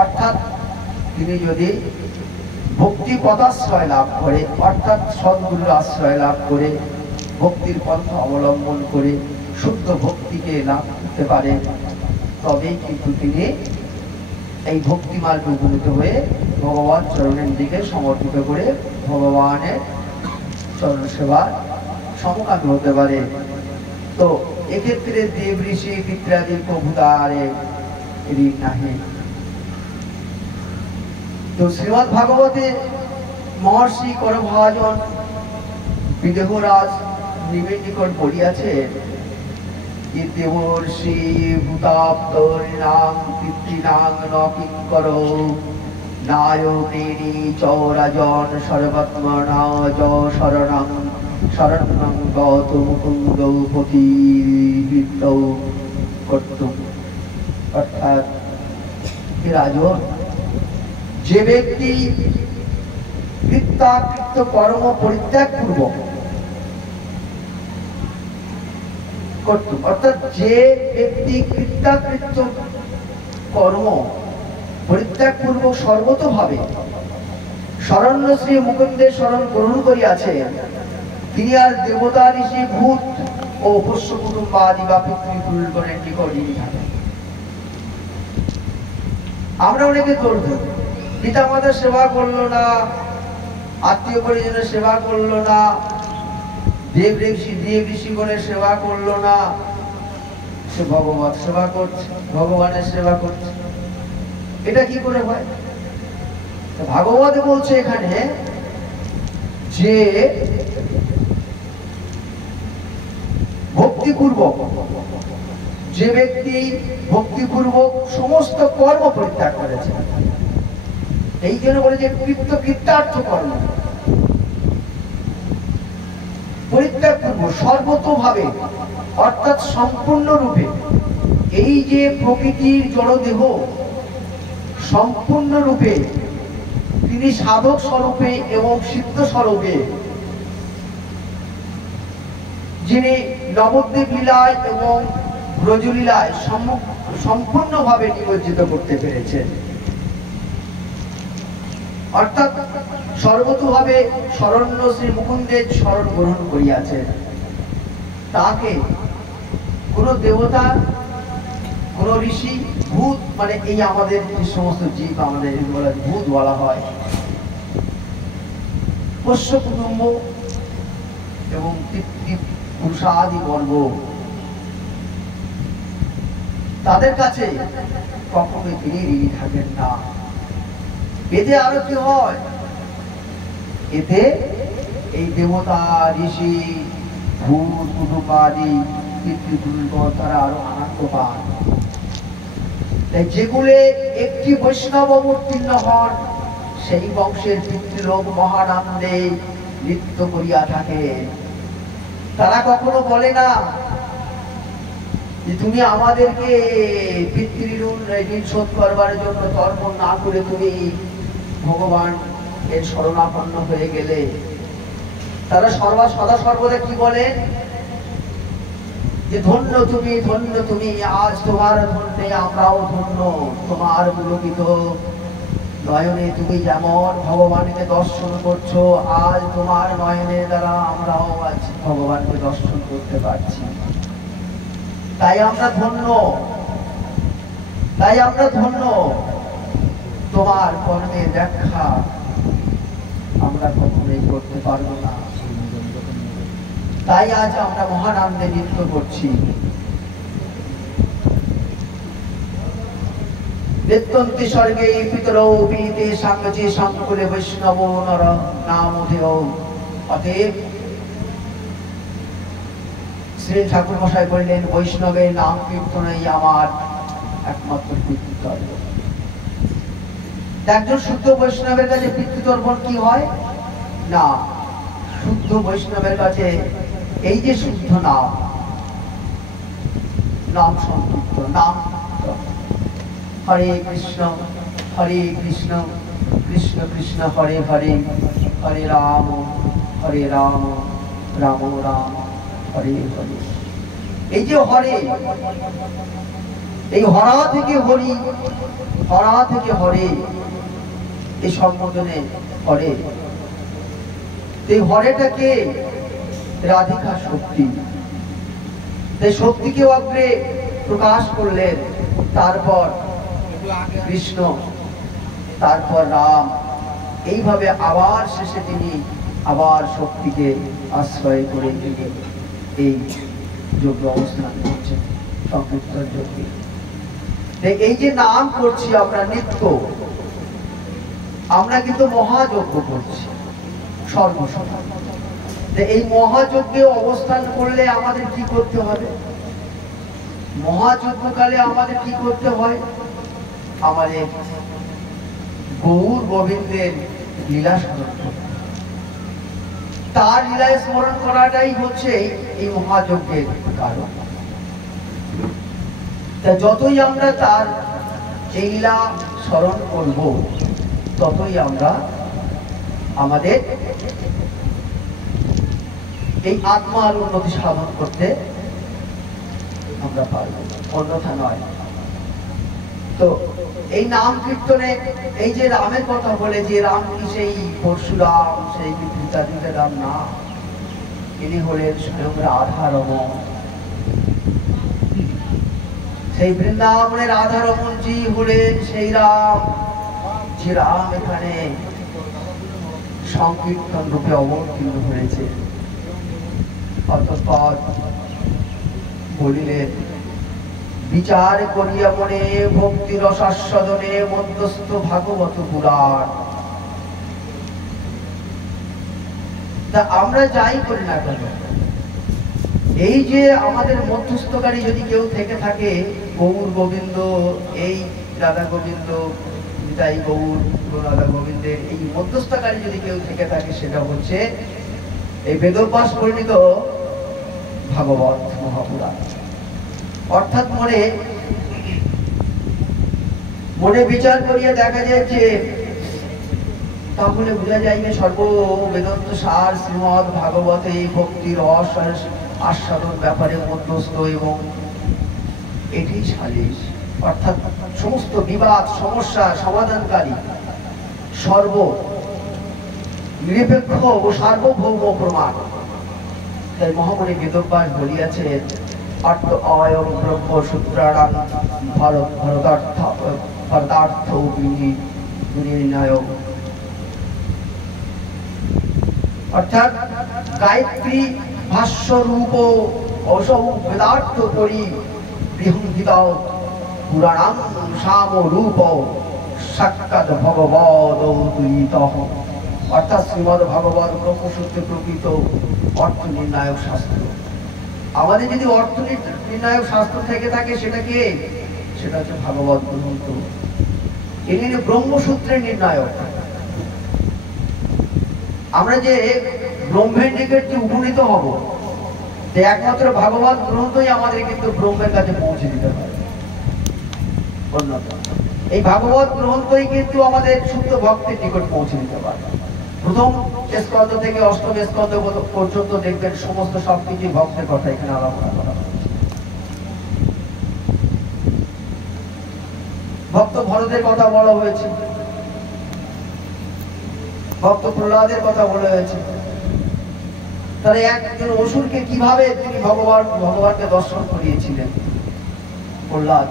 অর্থাৎ তিনি যদি ভক্তি পদাশ্রয় লাভ করে, অর্থাৎ সদ্গুরুর আশ্রয় লাভ করে ভক্তির পন্থা অবলম্বন করে শুদ্ধ ভক্তিকে লাভ করতে পারে, তবেই কিন্তু তিনি এই ভক্তি মার্গে উপনীত হয়ে ভগবান চরণের দিকে সমর্পিত করে ভগবানের চরণ সেবা সমকামী হতে পারে। তো এক্ষেত্রে দেব ঋষি পিতৃদি প্রভুতারে ঋণ নাহি। তো শ্রীমদ্ ভাগবতে মহর্ষি করভাজন বিদেহরাজ নিবের নিকট বলিয়াছেন যে দেবর্ষি ভূতাপ্তরিণাং পিতৃণাং ন কিঙ্কর নায়কেনি চরাজন সর্বাত্মনা য শরণং শরণং গত মুকুন্দ পতিবিত্তৌ কর্তুম। অর্থাৎ হে রাজন, যে ব্যক্তি কৃত্যাকৃত্য কর্ম পরিত্যাগ পূর্বক কর্তুম, অর্থাৎ যে ব্যক্তি কৃত্যাকৃত্য কর্ম পরিত্যাগ পূর্বক সর্বতোভাবে শরণ্য শ্রী মুকুন্দের শরণ গ্রহণ করিয়াছে, তিনি আর দেবতা ঋষি ভূত ও পোষ্য কুটুম্বাদি বা পিতৃপুরুষগণের নিকট ঋণী থাকেন। আমরা অনেকে দোষ দেব, পিতা মাতার সেবা করলো না, আত্মীয় পরিজনের সেবা করলো না, দেব ঋষিগণের সেবা করলো না, সে ভগবান সেবা করছে, ভগবানের সেবা করছে। এটা কি করে হয়? ভাগবত বলছে এখানে যে ভক্তিপূর্বক, যে ব্যক্তি ভক্তিপূর্বক সমস্ত কর্ম পরিত্যাগ করেছে, এই জন্য বলে যে কৃত্যার্থ কর্ম পরিত্যাগ পূর্ব সর্বতোভাবে, অর্থাৎ সম্পূর্ণ রূপে এই যে প্রকৃতির জড়দেহ সম্পূর্ণ রূপে তিনি সাধক স্বরূপে এবং সিদ্ধ স্বরূপে, যিনি নবদ্বীপ লীলায় এবং ব্রজলীলায় সম্পূর্ণভাবে নিমজ্জিত করতে পেরেছেন, অর্থাৎ সর্বতোভাবে শরণ্য শ্রী মুকুন্দের শরণ গ্রহণ করিয়াছেন, তাকে কোন দেবতা, কোন ঋষি, ভূত, মানে এই আমাদের যে সমস্ত জীব, আমাদের ভূত বলা হয়, পোষ্য কুটুম্ব এবং পুরুষাদি বর্গ, তাদের কাছে কখনোই তিনি ঋণী থাকেন না। এতে আরো কি হয়? এতে এই দেবতা ঋষি ভূত কুটুম্বাদি পিতৃপুরুষগণ তারা আরো আনন্দ পান। তাই যেগুলো একটি বৈষ্ণব অবতীর্ণ হন, সেই বংশের পিতৃলোক মহানন্দে নৃত্য করিয়া থাকে। তারা কখনো বলে না যে তুমি আমাদেরকে পিতৃঋণ শোধ করবার জন্য তর্পণ না করে তুমি ভগবান এর শরণাপন্ন হয়ে গেলে। তারা সদা সর্বদা কি বলেন যে ধন্য তুমি, ধন্য তুমি, আজ তোমার ধন্যে আমরাও ধন্য। তোমার পুলকিত নয়নে তুমি যেমন ভগবানকে দর্শন করছো, আজ তোমার নয়নের দ্বারা আমরাও আজ ভগবানকে দর্শন করতে পারছি। তাই আমরা ধন্য, তাই আমরা ধন্য। তোমার কর্মের ব্যাখ্যা আমরা কখনোই করতে পারবো না। তাই আজ আমরা মহানন্দে নৃত্য করছি। নিত্যন্তি স্বর্গে পিতরৌ বিনীতে সাঙ্গচে সংকুলে বৈষ্ণব নর নামধেয়। অতএব শ্রী ঠাকুর মশাই বললেন, বৈষ্ণবের নাম কীর্তনই আমার একমাত্র পিতৃতর্পণ। একজন শুদ্ধ বৈষ্ণবের কাছে পিতৃতর্পণ কি হয় না, শুদ্ধ বৈষ্ণবের কাছে এই যে শুদ্ধ নাম, নাম সংকীর্তন, নাম হরে কৃষ্ণ কৃষ্ণ কৃষ্ণ হরে হরে, হরে রাম রাম রাম হরে হরে। এই যে হরে, এই হরা থেকে হরি, হরা থেকে হরে, এই সম্বোধনে হরে। এই হরেটাকে রাধিকা শক্তি, তাই শক্তিকে অগ্রে প্রকাশ করলেন তারপর কৃষ্ণ, তারপর রাম, এইভাবে আবার শেষে তিনি আবার শক্তিকে আশ্রয় করে তিনি এই যজ্ঞ অবস্থান করছেন, সংকীর্তন যজ্ঞে। এই যে নাম করছি আমরা নিত্য, আমরা কিন্তু মহাযজ্ঞ করছি সর্বসময়। এই মহাযজ্ঞে অবস্থান করলে আমাদের কি করতে হবে? মহাযজ্ঞকালে আমাদের কি করতে হয়? আমাদের গৌর গোবিন্দের লীলা স্মরণ করতে, তার লীলায় স্মরণ করাটাই হচ্ছে এই মহাযজ্ঞের কারণ। তা যতই আমরা তার এই লীলা স্মরণ করব, ততই আমরা আমাদের এই আত্মার উন্নতি সাধন করতে আমরা পারব, অন্যথা নয়। তো এই নাম কীর্তনে এই যে রামের কথা বলে, যে রাম কি সেই পরশুরাম, সেই পিতাজিতের রাম না, ইনি হলেন স্বয়ং রাধারমণ। সেই বৃন্দাবনের রাধারমণ জি হলেন সেই রাম, যে রাম এখানে সংকীর্তন রূপে অবতীর্ণ হয়েছে। অতঃপর বলিলেন, বিচার করিয়া মনে ভক্তি রসাস্বাদনে মধ্যস্থ ভাগবত পুরাণ। তা আমরা যাই করি না কেন, এই যে আমাদের মধ্যস্থকারী যদি কেউ থেকে থাকে, গৌর গোবিন্দ, এই রাধা গোবিন্দ, তাই গৌর রাধা গোবিন্দের এই মধ্যস্থকারী যদি কেউ থেকে থাকে, সেটা হচ্ছে এই বেদব্যাস পরিণীত ভাগবত মহাপুরাণ। অর্থাৎ মনে বিচার করিয়া দেখা যায় যে, তাহলে বোঝা যায় যে সর্ব বেদান্ত সার শ্রীমদ ভাগবতে ভক্তি রস আস্বাদন ব্যাপারে মধ্যস্থ, এবং এটি সালিশ, অর্থাৎ সমস্ত বিবাদ সমস্যা সমাধানকারী, সর্ব নিরপেক্ষ ও সার্বভৌম প্রমাণ। তাই মহামণি বেদব্যাস বলিয়াছেন, অর্থ অয়ং ব্রহ্মসূত্রাণাং ভরতার্থ বিনির্ণয়। অর্থাৎ গায়ত্রী ভাষ্য রূপ অসৌ বেদার্থ করি বৃহঙ্গিত পুরাণাং সাম রূপ সাক্ষাৎ ভগবদ তুলিত। অর্থাৎ শ্রীমদ ভাগবত ব্রহ্মসূত্রে প্রকৃত অর্থ নির্ণায়ক শাস্ত্র। আমাদের যদি অর্থ নির্ণায়ক শাস্ত্র থেকে থাকে, সেটা হচ্ছে ভাগবত গ্রন্থ। এটি ব্রহ্মসূত্রের নির্ণায়ক। আমরা যে ব্রহ্মের নিকট উপনীত হব, একমাত্র ভাগবত গ্রন্থই আমাদের কিন্তু ব্রহ্মের কাছে পৌঁছে দিতে পারে। এই ভাগবত গ্রন্থই কিন্তু আমাদের শুদ্ধ ভক্তের নিকট পৌঁছে দিতে পারে। প্রথম স্কন্ধ থেকে অষ্টম স্কন্ধ পর্যন্ত দেখবেন সমস্ত সবকিছু ভক্তের কথা এখানে আলোচনা করা হয়েছে। ভক্ত ভরতের কথা বলা হয়েছে, ভক্ত প্রহ্লাদের কথা বলা হয়েছে। তাহলে একজন অসুরকে কিভাবে তিনি ভগবানকে দর্শন করিয়েছিলেন প্রহ্লাদ,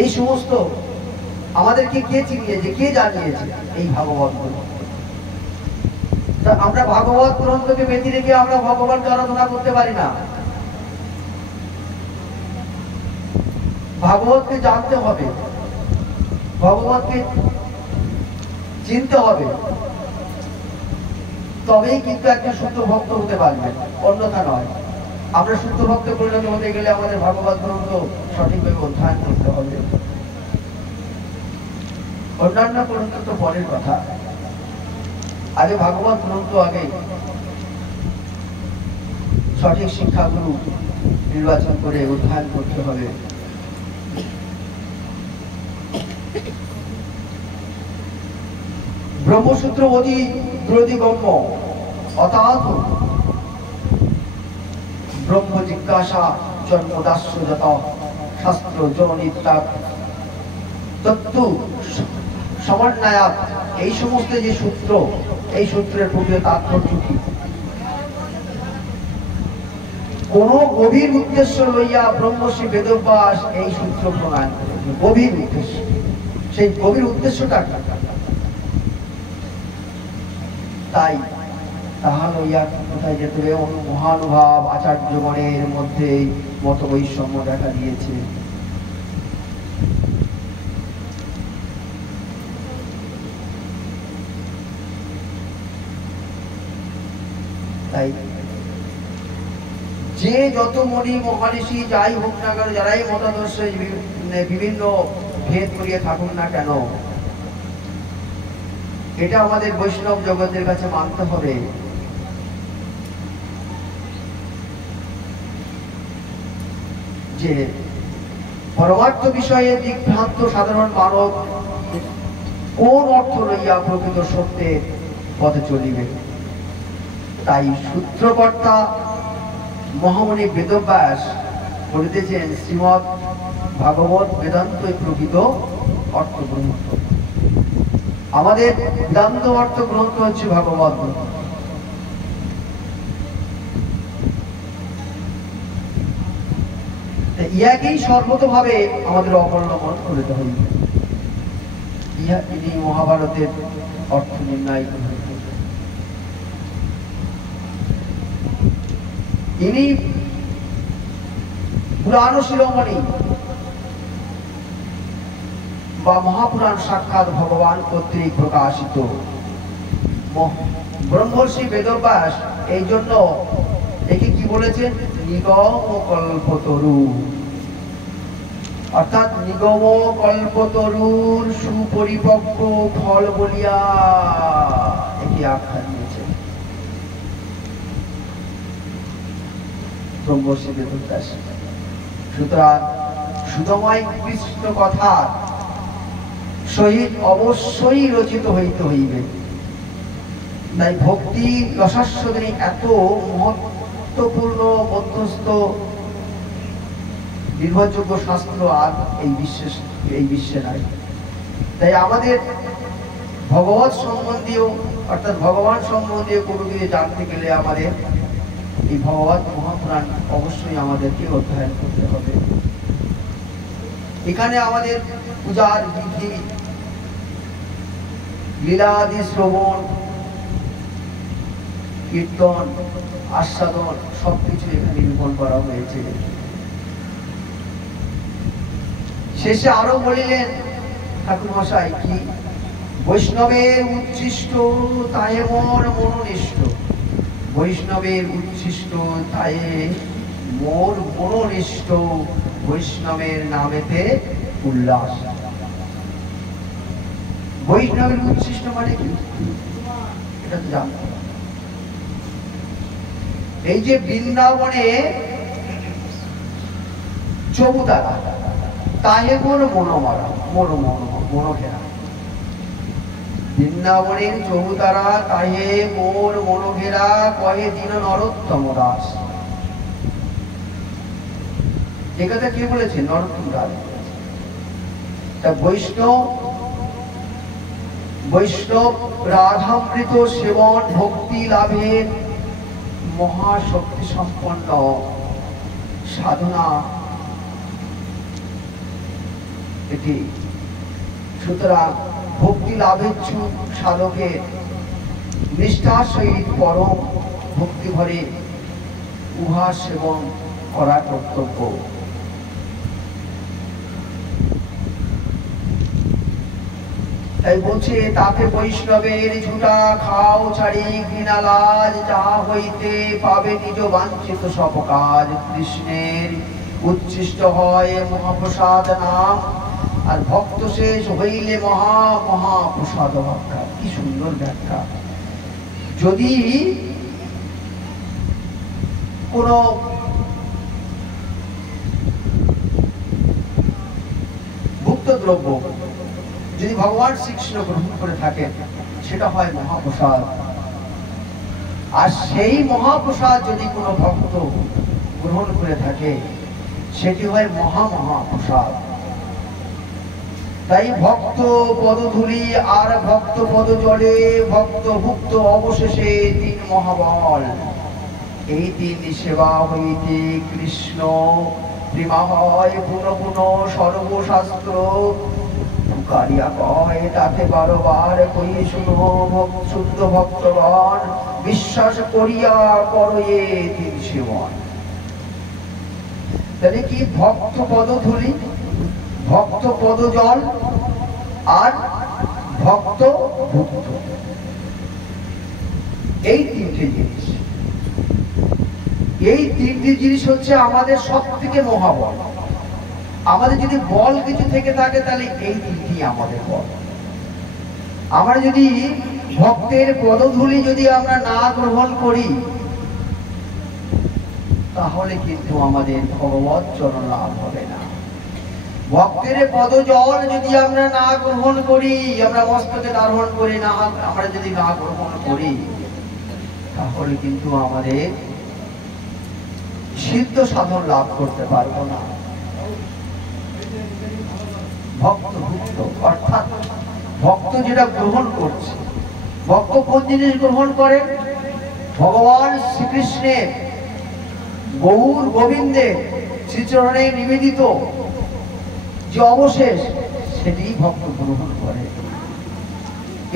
এই সমস্ত আমাদেরকে কে চিনিয়েছে, কে জানিয়েছে? এই ভাগবত গ্রন্থ। আমরা ভাগবত গ্রন্থকে বেঁধে রেখে আমরা ভগবানকে আরাধনা করতে পারি না। ভাগবতকে জানতে হবে, ভগবতকে চিনতে হবে, তবেই কিন্তু একজন শুদ্ধ ভক্ত হতে পারবেন, অন্যথা নয়। আমরা শুদ্ধ ভক্ত পরিণত হতে গেলে আমাদের ভাগবত গ্রন্থ সঠিকভাবে অধ্যয়ন করতে হবে। অন্যান্য গ্রন্থ তো পরের কথা, আগে ভাগবত গ্রন্থ, আগে সঠিক শিক্ষাগুরু নির্বাচন করে অধ্যয়ন করতে হবে। ব্রহ্মসূত্র অতি দ্রুতিগম্য অতাথ ব্রহ্ম জিজ্ঞাসা জন্মদাস্যত শাস্ত্র জনিতাৎ তত্ত্ব সমন্বয়াৎ। এই সমস্ত যে সূত্র, এই সূত্রের প্রকৃত তাৎপর্য কি? কোন গভীর উদ্দেশ্য লইয়া ব্রহ্মর্ষি বেদব্যাস এই সূত্র প্রণয়ন করেছেন। গভীর উদ্দেশ্য, সেই গভীর উদ্দেশ্যটা তাই তাহা লইয়া কোথায় যেতে হবে? মহানুভাব আচার্যগণের মধ্যে মত বৈষম্য দেখা দিয়েছে। তাই যে যত মনি মহারিষি যাই হোক না কেন, যারাই মতাদর্শে বিভিন্ন ভেদ করিয়ে থাকুন না কেন, এটা আমাদের বৈষ্ণব জগতের কাছে মানতে হবে যে পরমার্থ বিষয়ে দিগ্ভ্রান্ত সাধারণ মানব কোন অর্থ লইয়া প্রকৃত সত্যের পথে চলিবে। তাই সূত্রকর্তা মহামণি বেদব্যাস বলিতেছেন শ্রীমৎ ভাগবত বেদান্ত প্রকৃত অর্থ গ্রন্থ। আমাদের বেদান্ত অর্থ গ্রন্থ হচ্ছে ভাগবত। ইয়াকেই সর্বতভাবে আমাদের অবলম্বন করতে হবে। ইহা তিনি মহাভারতের অর্থ নির্ণয় করেন। ইনি পুরাণ শিরোমণি বা মহাপুরাণ সাক্ষাৎ ভগবান কর্তৃক প্রকাশিত ব্রহ্মর্ষি বেদব্যাস। এই জন্য একে কি বলেছেন? নিগম কল্পতরু, অর্থাৎ নিগম কল্পতরুর সুপরিপক্ক ফল বলিয়া একে আখ্যা দিয়েছেন ব্রহ্মর্ষি বেদব্যাস। সুতরাং সুতময় কৃষ্ণ কথা সহিত অবশ্যই রচিত হইতে হইবে। তাই ভক্তি রসাস্বাদনী এত মহত্বপূর্ণ মধ্যস্থ নির্ভরযোগ্য শাস্ত্র আর এই বিশ্বে নাই। তাই আমাদের ভগবত সম্বন্ধীয় অর্থাৎ ভগবান সম্বন্ধীয় কোনো কিছু জানতে গেলে আমাদের এই ভগবত মহাপুরাণ অবশ্যই আমাদেরকে অধ্যয়ন করতে হবে। এখানে আমাদের পূজার বিধি, লীলাদি শ্রবণ, কীর্তন, আস্বাদন সবকিছু এখানে নিরূপণ করা হয়েছে। শেষে আরো বলিলেন ঠাকুর মশাই কি? বৈষ্ণবের উচ্ছিষ্ট তাহে মোর মনোনিষ্ঠ। বৈষ্ণবের উচ্ছিষ্ট তাহে মোর মনোনিষ্ঠ। বৈষ্ণবের নামেতে উল্লাস। বৈষ্ণবের উচ্ছিষ্ট মানে কি? এটা তো জানতে। এই যে বৃন্দাবনে চৌতারা তাহে মোর মনোমারা, মনোঘেরা। বৃন্দাবনের চৌতারা তাহে মোর মনোঘেরা, কহে দীন নরোত্তম দাস। এ কথা কে বলেছে? নরোত্তম দাস। তা বৈষ্ণব রাধামৃত সেবন ভক্তি লাভের মহাশক্তি সম্পন্ন সাধনা এটি। সুতরাং ভক্তি লাভের সাধকের নিষ্ঠার সহিত পরম ভক্তি ভরে উহা সেবন করা কর্তব্য। তাই বলছে তাতে বৈষ্ণবের ঝুটা খাও ছাড়ি ঘৃণা লাজ, যাহা হইতে পাবে নিজ বাঞ্ছিত সব কাজ। কৃষ্ণের উচ্ছিষ্ট হয় মহাপ্রসাদ নাম, আর ভক্ত শেষ হইলে মহাপ্রসাদ ব্যাখ্যা। কি সুন্দর ব্যাখ্যা! যদি কোন ভুক্ত দ্রব্য যদি ভগবান শ্রীকৃষ্ণ গ্রহণ করে থাকেন, সেটা হয় মহাপ্রসাদ। আর সেই মহাপ্রসাদ যদি কোনো ভক্ত গ্রহণ করে থাকে, সেটি হয় মহাপ্রসাদ। তাই ভক্ত পদধূলি আর ভক্ত পদ জলে ভক্ত ভুক্ত অবশেষে তিন মহাবল। এই তিন সেবা হইতে কৃষ্ণ প্রেমা হয় পুনঃ পুনঃ সর্বশাস্ত্র কারিয়া কয় তাতে বারবার কই শুনো শুদ্ধ ভক্তগণ বিশ্বাস করিয়া করয়ে তিন সেবন। তাহলে কি ভক্ত পদধূলি, ভক্ত পদজল আর ভক্ত ভুক্ত, এই তিনটে জিনিস। এই তিনটি জিনিস হচ্ছে আমাদের সব থেকে মহাবল। আমাদের যদি বল কিছু থেকে থাকে তাহলে এই তিনটি আমাদের বল। আমরা যদি ভক্তের পদধূলি যদি আমরা না গ্রহণ করি তাহলে কিন্তু আমাদের ভগবৎ চরণ লাভ হবে না। ভক্তের পদজল যদি আমরা না গ্রহণ করি, আমরা মস্তকে ধারণ করি না, আমরা যদি না গ্রহণ করি তাহলে কিন্তু আমাদের সিদ্ধ সাধন লাভ করতে পারবো না। ভক্ত ভুক্ত অর্থাৎ ভক্ত যেটা গ্রহণ করছে, ভক্ত কোন জিনিস গ্রহণ করেন? ভগবান শ্রীকৃষ্ণের গৌর গোবিন্দের শ্রীচরণে নিবেদিত যে অবশেষ সেটি ভক্ত গ্রহণ করে।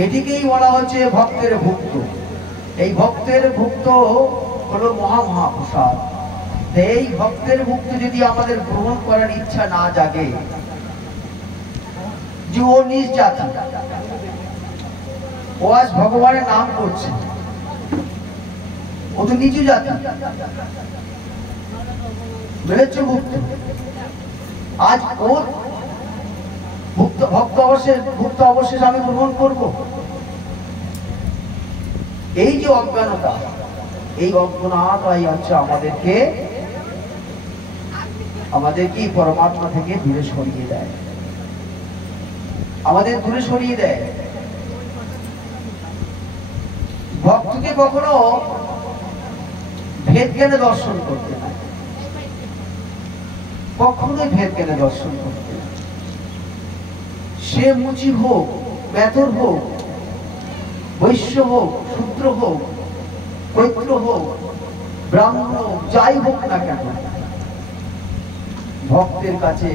এটিকেই বলা হচ্ছে ভক্তের ভুক্ত। এই ভক্তের ভুক্ত হলো মহামহাপ্রসাদ। এই ভক্তের ভুক্ত যদি আমাদের গ্রহণ করার ইচ্ছা না জাগে, যে ও নিজ জাতি, ও আজ ভগবানের নাম করছে, ও তো নিজ জাতি, বেড়েছে ভুক্ত, আজ ওর ভুক্ত অবশেষ আমি গ্রহণ করব। এই যে অজ্ঞানতা, এই অজ্ঞানতাই হচ্ছে আমাদেরকে পরমাত্মা থেকে দূরে সরিয়ে দেয়, আমাদের দূরে সরিয়ে দেয়। ভক্তকে কখনো ভেদ জ্ঞানে দর্শন করতে না, কখনোই ভেদ জ্ঞানে দর্শন করতে না। সে মুচি হোক, বেতর হোক, বৈশ্য হোক, শূদ্র হোক, কৈত্র হোক, ব্রাহ্মণ হোক, যাই হোক না কেন, ভক্তের কাছে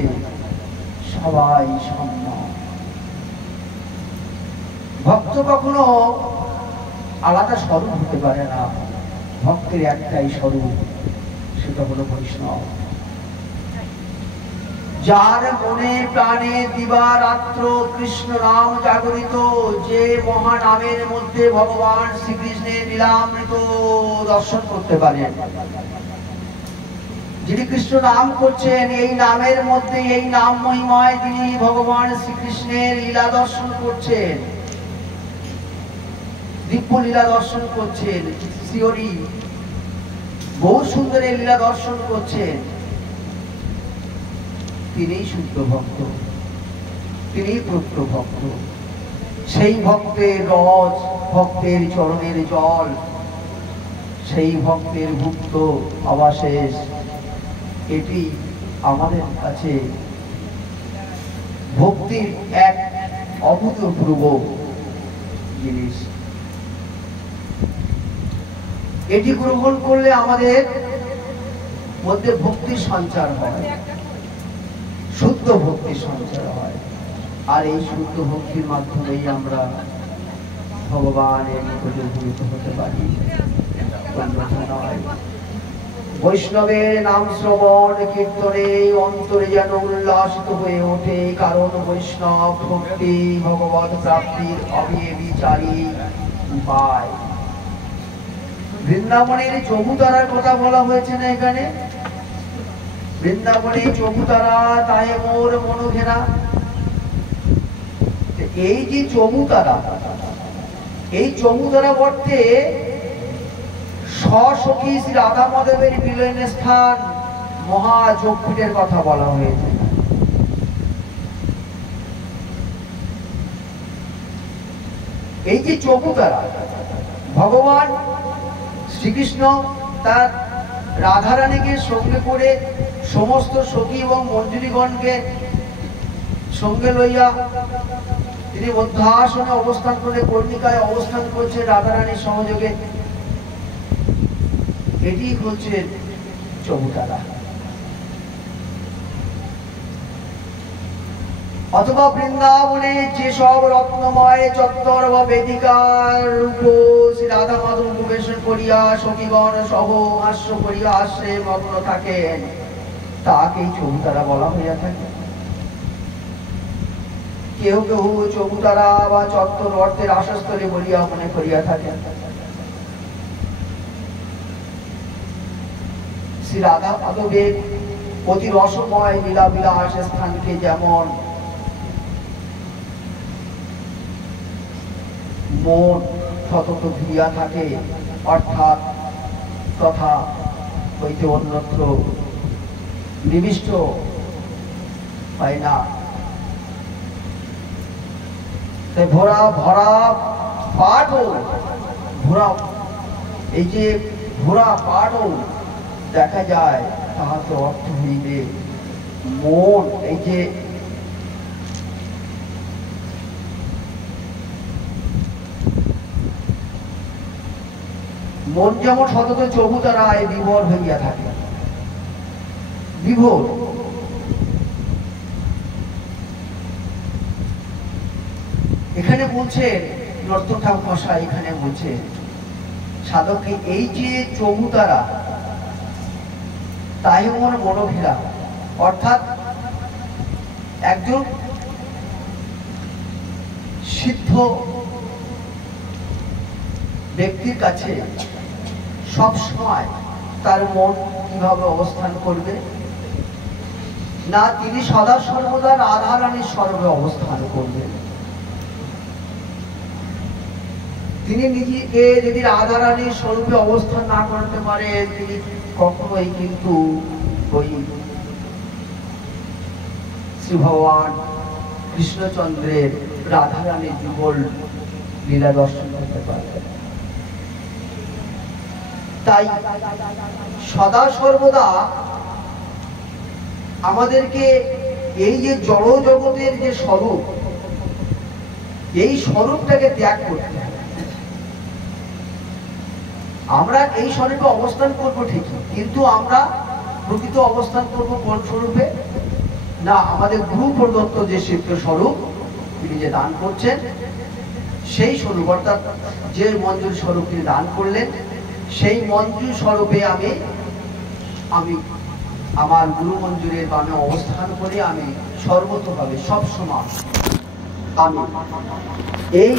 সবাই সমান। ভক্ত কখনো আলাদা স্বরূপ হতে পারে না। ভক্তের একটাই স্বরূপ, সেটা হলো বৈষ্ণব। যার মনে প্রাণে দিবারাত্র কৃষ্ণ নাম জাগরিত, যে মহানামের মধ্যে ভগবান শ্রীকৃষ্ণের লীলামৃত দর্শন করতে পারেন, যিনি কৃষ্ণ নাম করছেন, এই নামের মধ্যে, এই নাম মহিমায় তিনি ভগবান শ্রীকৃষ্ণের লীলা দর্শন করছেন, দিব্য লীলা দর্শন করছেন, শ্রীহরি বহু সুন্দরের লীলা দর্শন করছেন, তিনি শুদ্ধ ভক্ত, তিনি প্রকৃত ভক্ত। সেই ভক্তের রস, ভক্তের চরণের জল, সেই ভক্তের ভুক্ত অবশেষ, এটি আমাদের কাছে ভক্তির এক অভূতপূর্ব জিনিস। এটি গ্রহণ করলে আমাদের মধ্যে ভক্তির সঞ্চার হয়, শুদ্ধ ভক্তির সঞ্চার হয়। আর এই শুদ্ধ ভক্তির মাধ্যমেই আমরা ভগবানের নিকটে উপনীত হতে পারি, অন্যথা নয়। বৈষ্ণবের নাম শ্রবণ কীর্তনে অন্তরে যেন উল্লাসিত হয়ে ওঠে, কারণ বৈষ্ণব ভক্তি ভগবত প্রাপ্তির অবিচারী উপায়। বৃন্দাবনের চবুতারার কথা বলা হয়েছে না এখানে? বৃন্দাবনে চবুতারা তাই মোর মন ঘেরা। এই যে চবুতারা, এই চবুতারা বর্তে সখী শ্রী রাধা মাধবের মিলন স্থান মহাযোগপীঠের কথা বলা হয়েছে। এই যে চবুতারা, ভগবান শ্রীকৃষ্ণ তার রাধারানীকে সঙ্গে করে সমস্ত সখী এবং মঞ্জুরিগণকে সঙ্গে লইয়া তিনি মধ্যাসনে অবস্থান করে কর্ণিকায় অবস্থান করছে রাধারানীর সহযোগে। এটি হচ্ছে চৌতারা। অথবা বৃন্দাবনে যেসব রত্নময় চত্বর বা বেদিকার উপর শ্রী রাধা মাধব উপবেশন করিয়া সখীগণ সহ হাস্য করিয়া হাস্যে মগ্ন থাকেন, তাকেই চৌতারা বলা হইয়া থাকে। কেউ কেউ চৌতারা বা চত্বর অর্থের আশাস্থলে বলিয়া মনে করিয়া থাকেন। শ্রী রাধা মাধবের অতি রসময় লীলা বিলাস স্থানকে যেমন মন সতত ঘিরিয়া থাকে, অর্থাৎ তথা হইতে অন্যত্র নিবিষ্ট হয় না। ভরা ভরা পাটও ভরা, এই যে ভরা পাটও দেখা যায়, তাহাতে অর্থ হইবে মন। এই যে মন যেমন সতত চৌতারায় বিভোর হইয়া থাকে, বিভোর। এখানে বলছেন নর্তন ঠাকুর মশাই, এখানে বলছে সাধককে এই যে চৌতারা তাই মন মনোঘেরা, অর্থাৎ একজন সিদ্ধ ব্যক্তির কাছে সব সময় তার মন কিভাবে অবস্থান করবে না, তিনি সদা সর্বদা রাধা রানীর স্বরূপে অবস্থান করবেন। তিনি নিজেকে যদি রাধা রানীর স্বরূপে অবস্থান না করতে পারে, তিনি কখনোই কিন্তু ওই শ্রী ভগবান কৃষ্ণচন্দ্রের রাধা রানীর যুগল লীলা দর্শন করতে পারবেন। তাই সদা সর্বদা আমাদেরকে এই যে জড় জগতের যে স্বরূপ, এই স্বরূপটাকে ত্যাগ করতে হবে। আমরা এই স্বরূপে অবস্থান করবো ঠিকই, কিন্তু আমরা প্রকৃত অবস্থান করবো কোন স্বরূপে না, আমাদের গুরু প্রদত্ত যে সিদ্ধ স্বরূপ তিনি যে দান করছেন সেই স্বরূপ, অর্থাৎ যে মঞ্জুর স্বরূপ তিনি দান করলেন, সেই মঞ্জুর স্বরূপে আমি আমার গুরু মঞ্জুরের বামে অবস্থান করে আমি সর্বতভাবে সবসময় আমি এই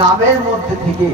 নামের মধ্যে থেকে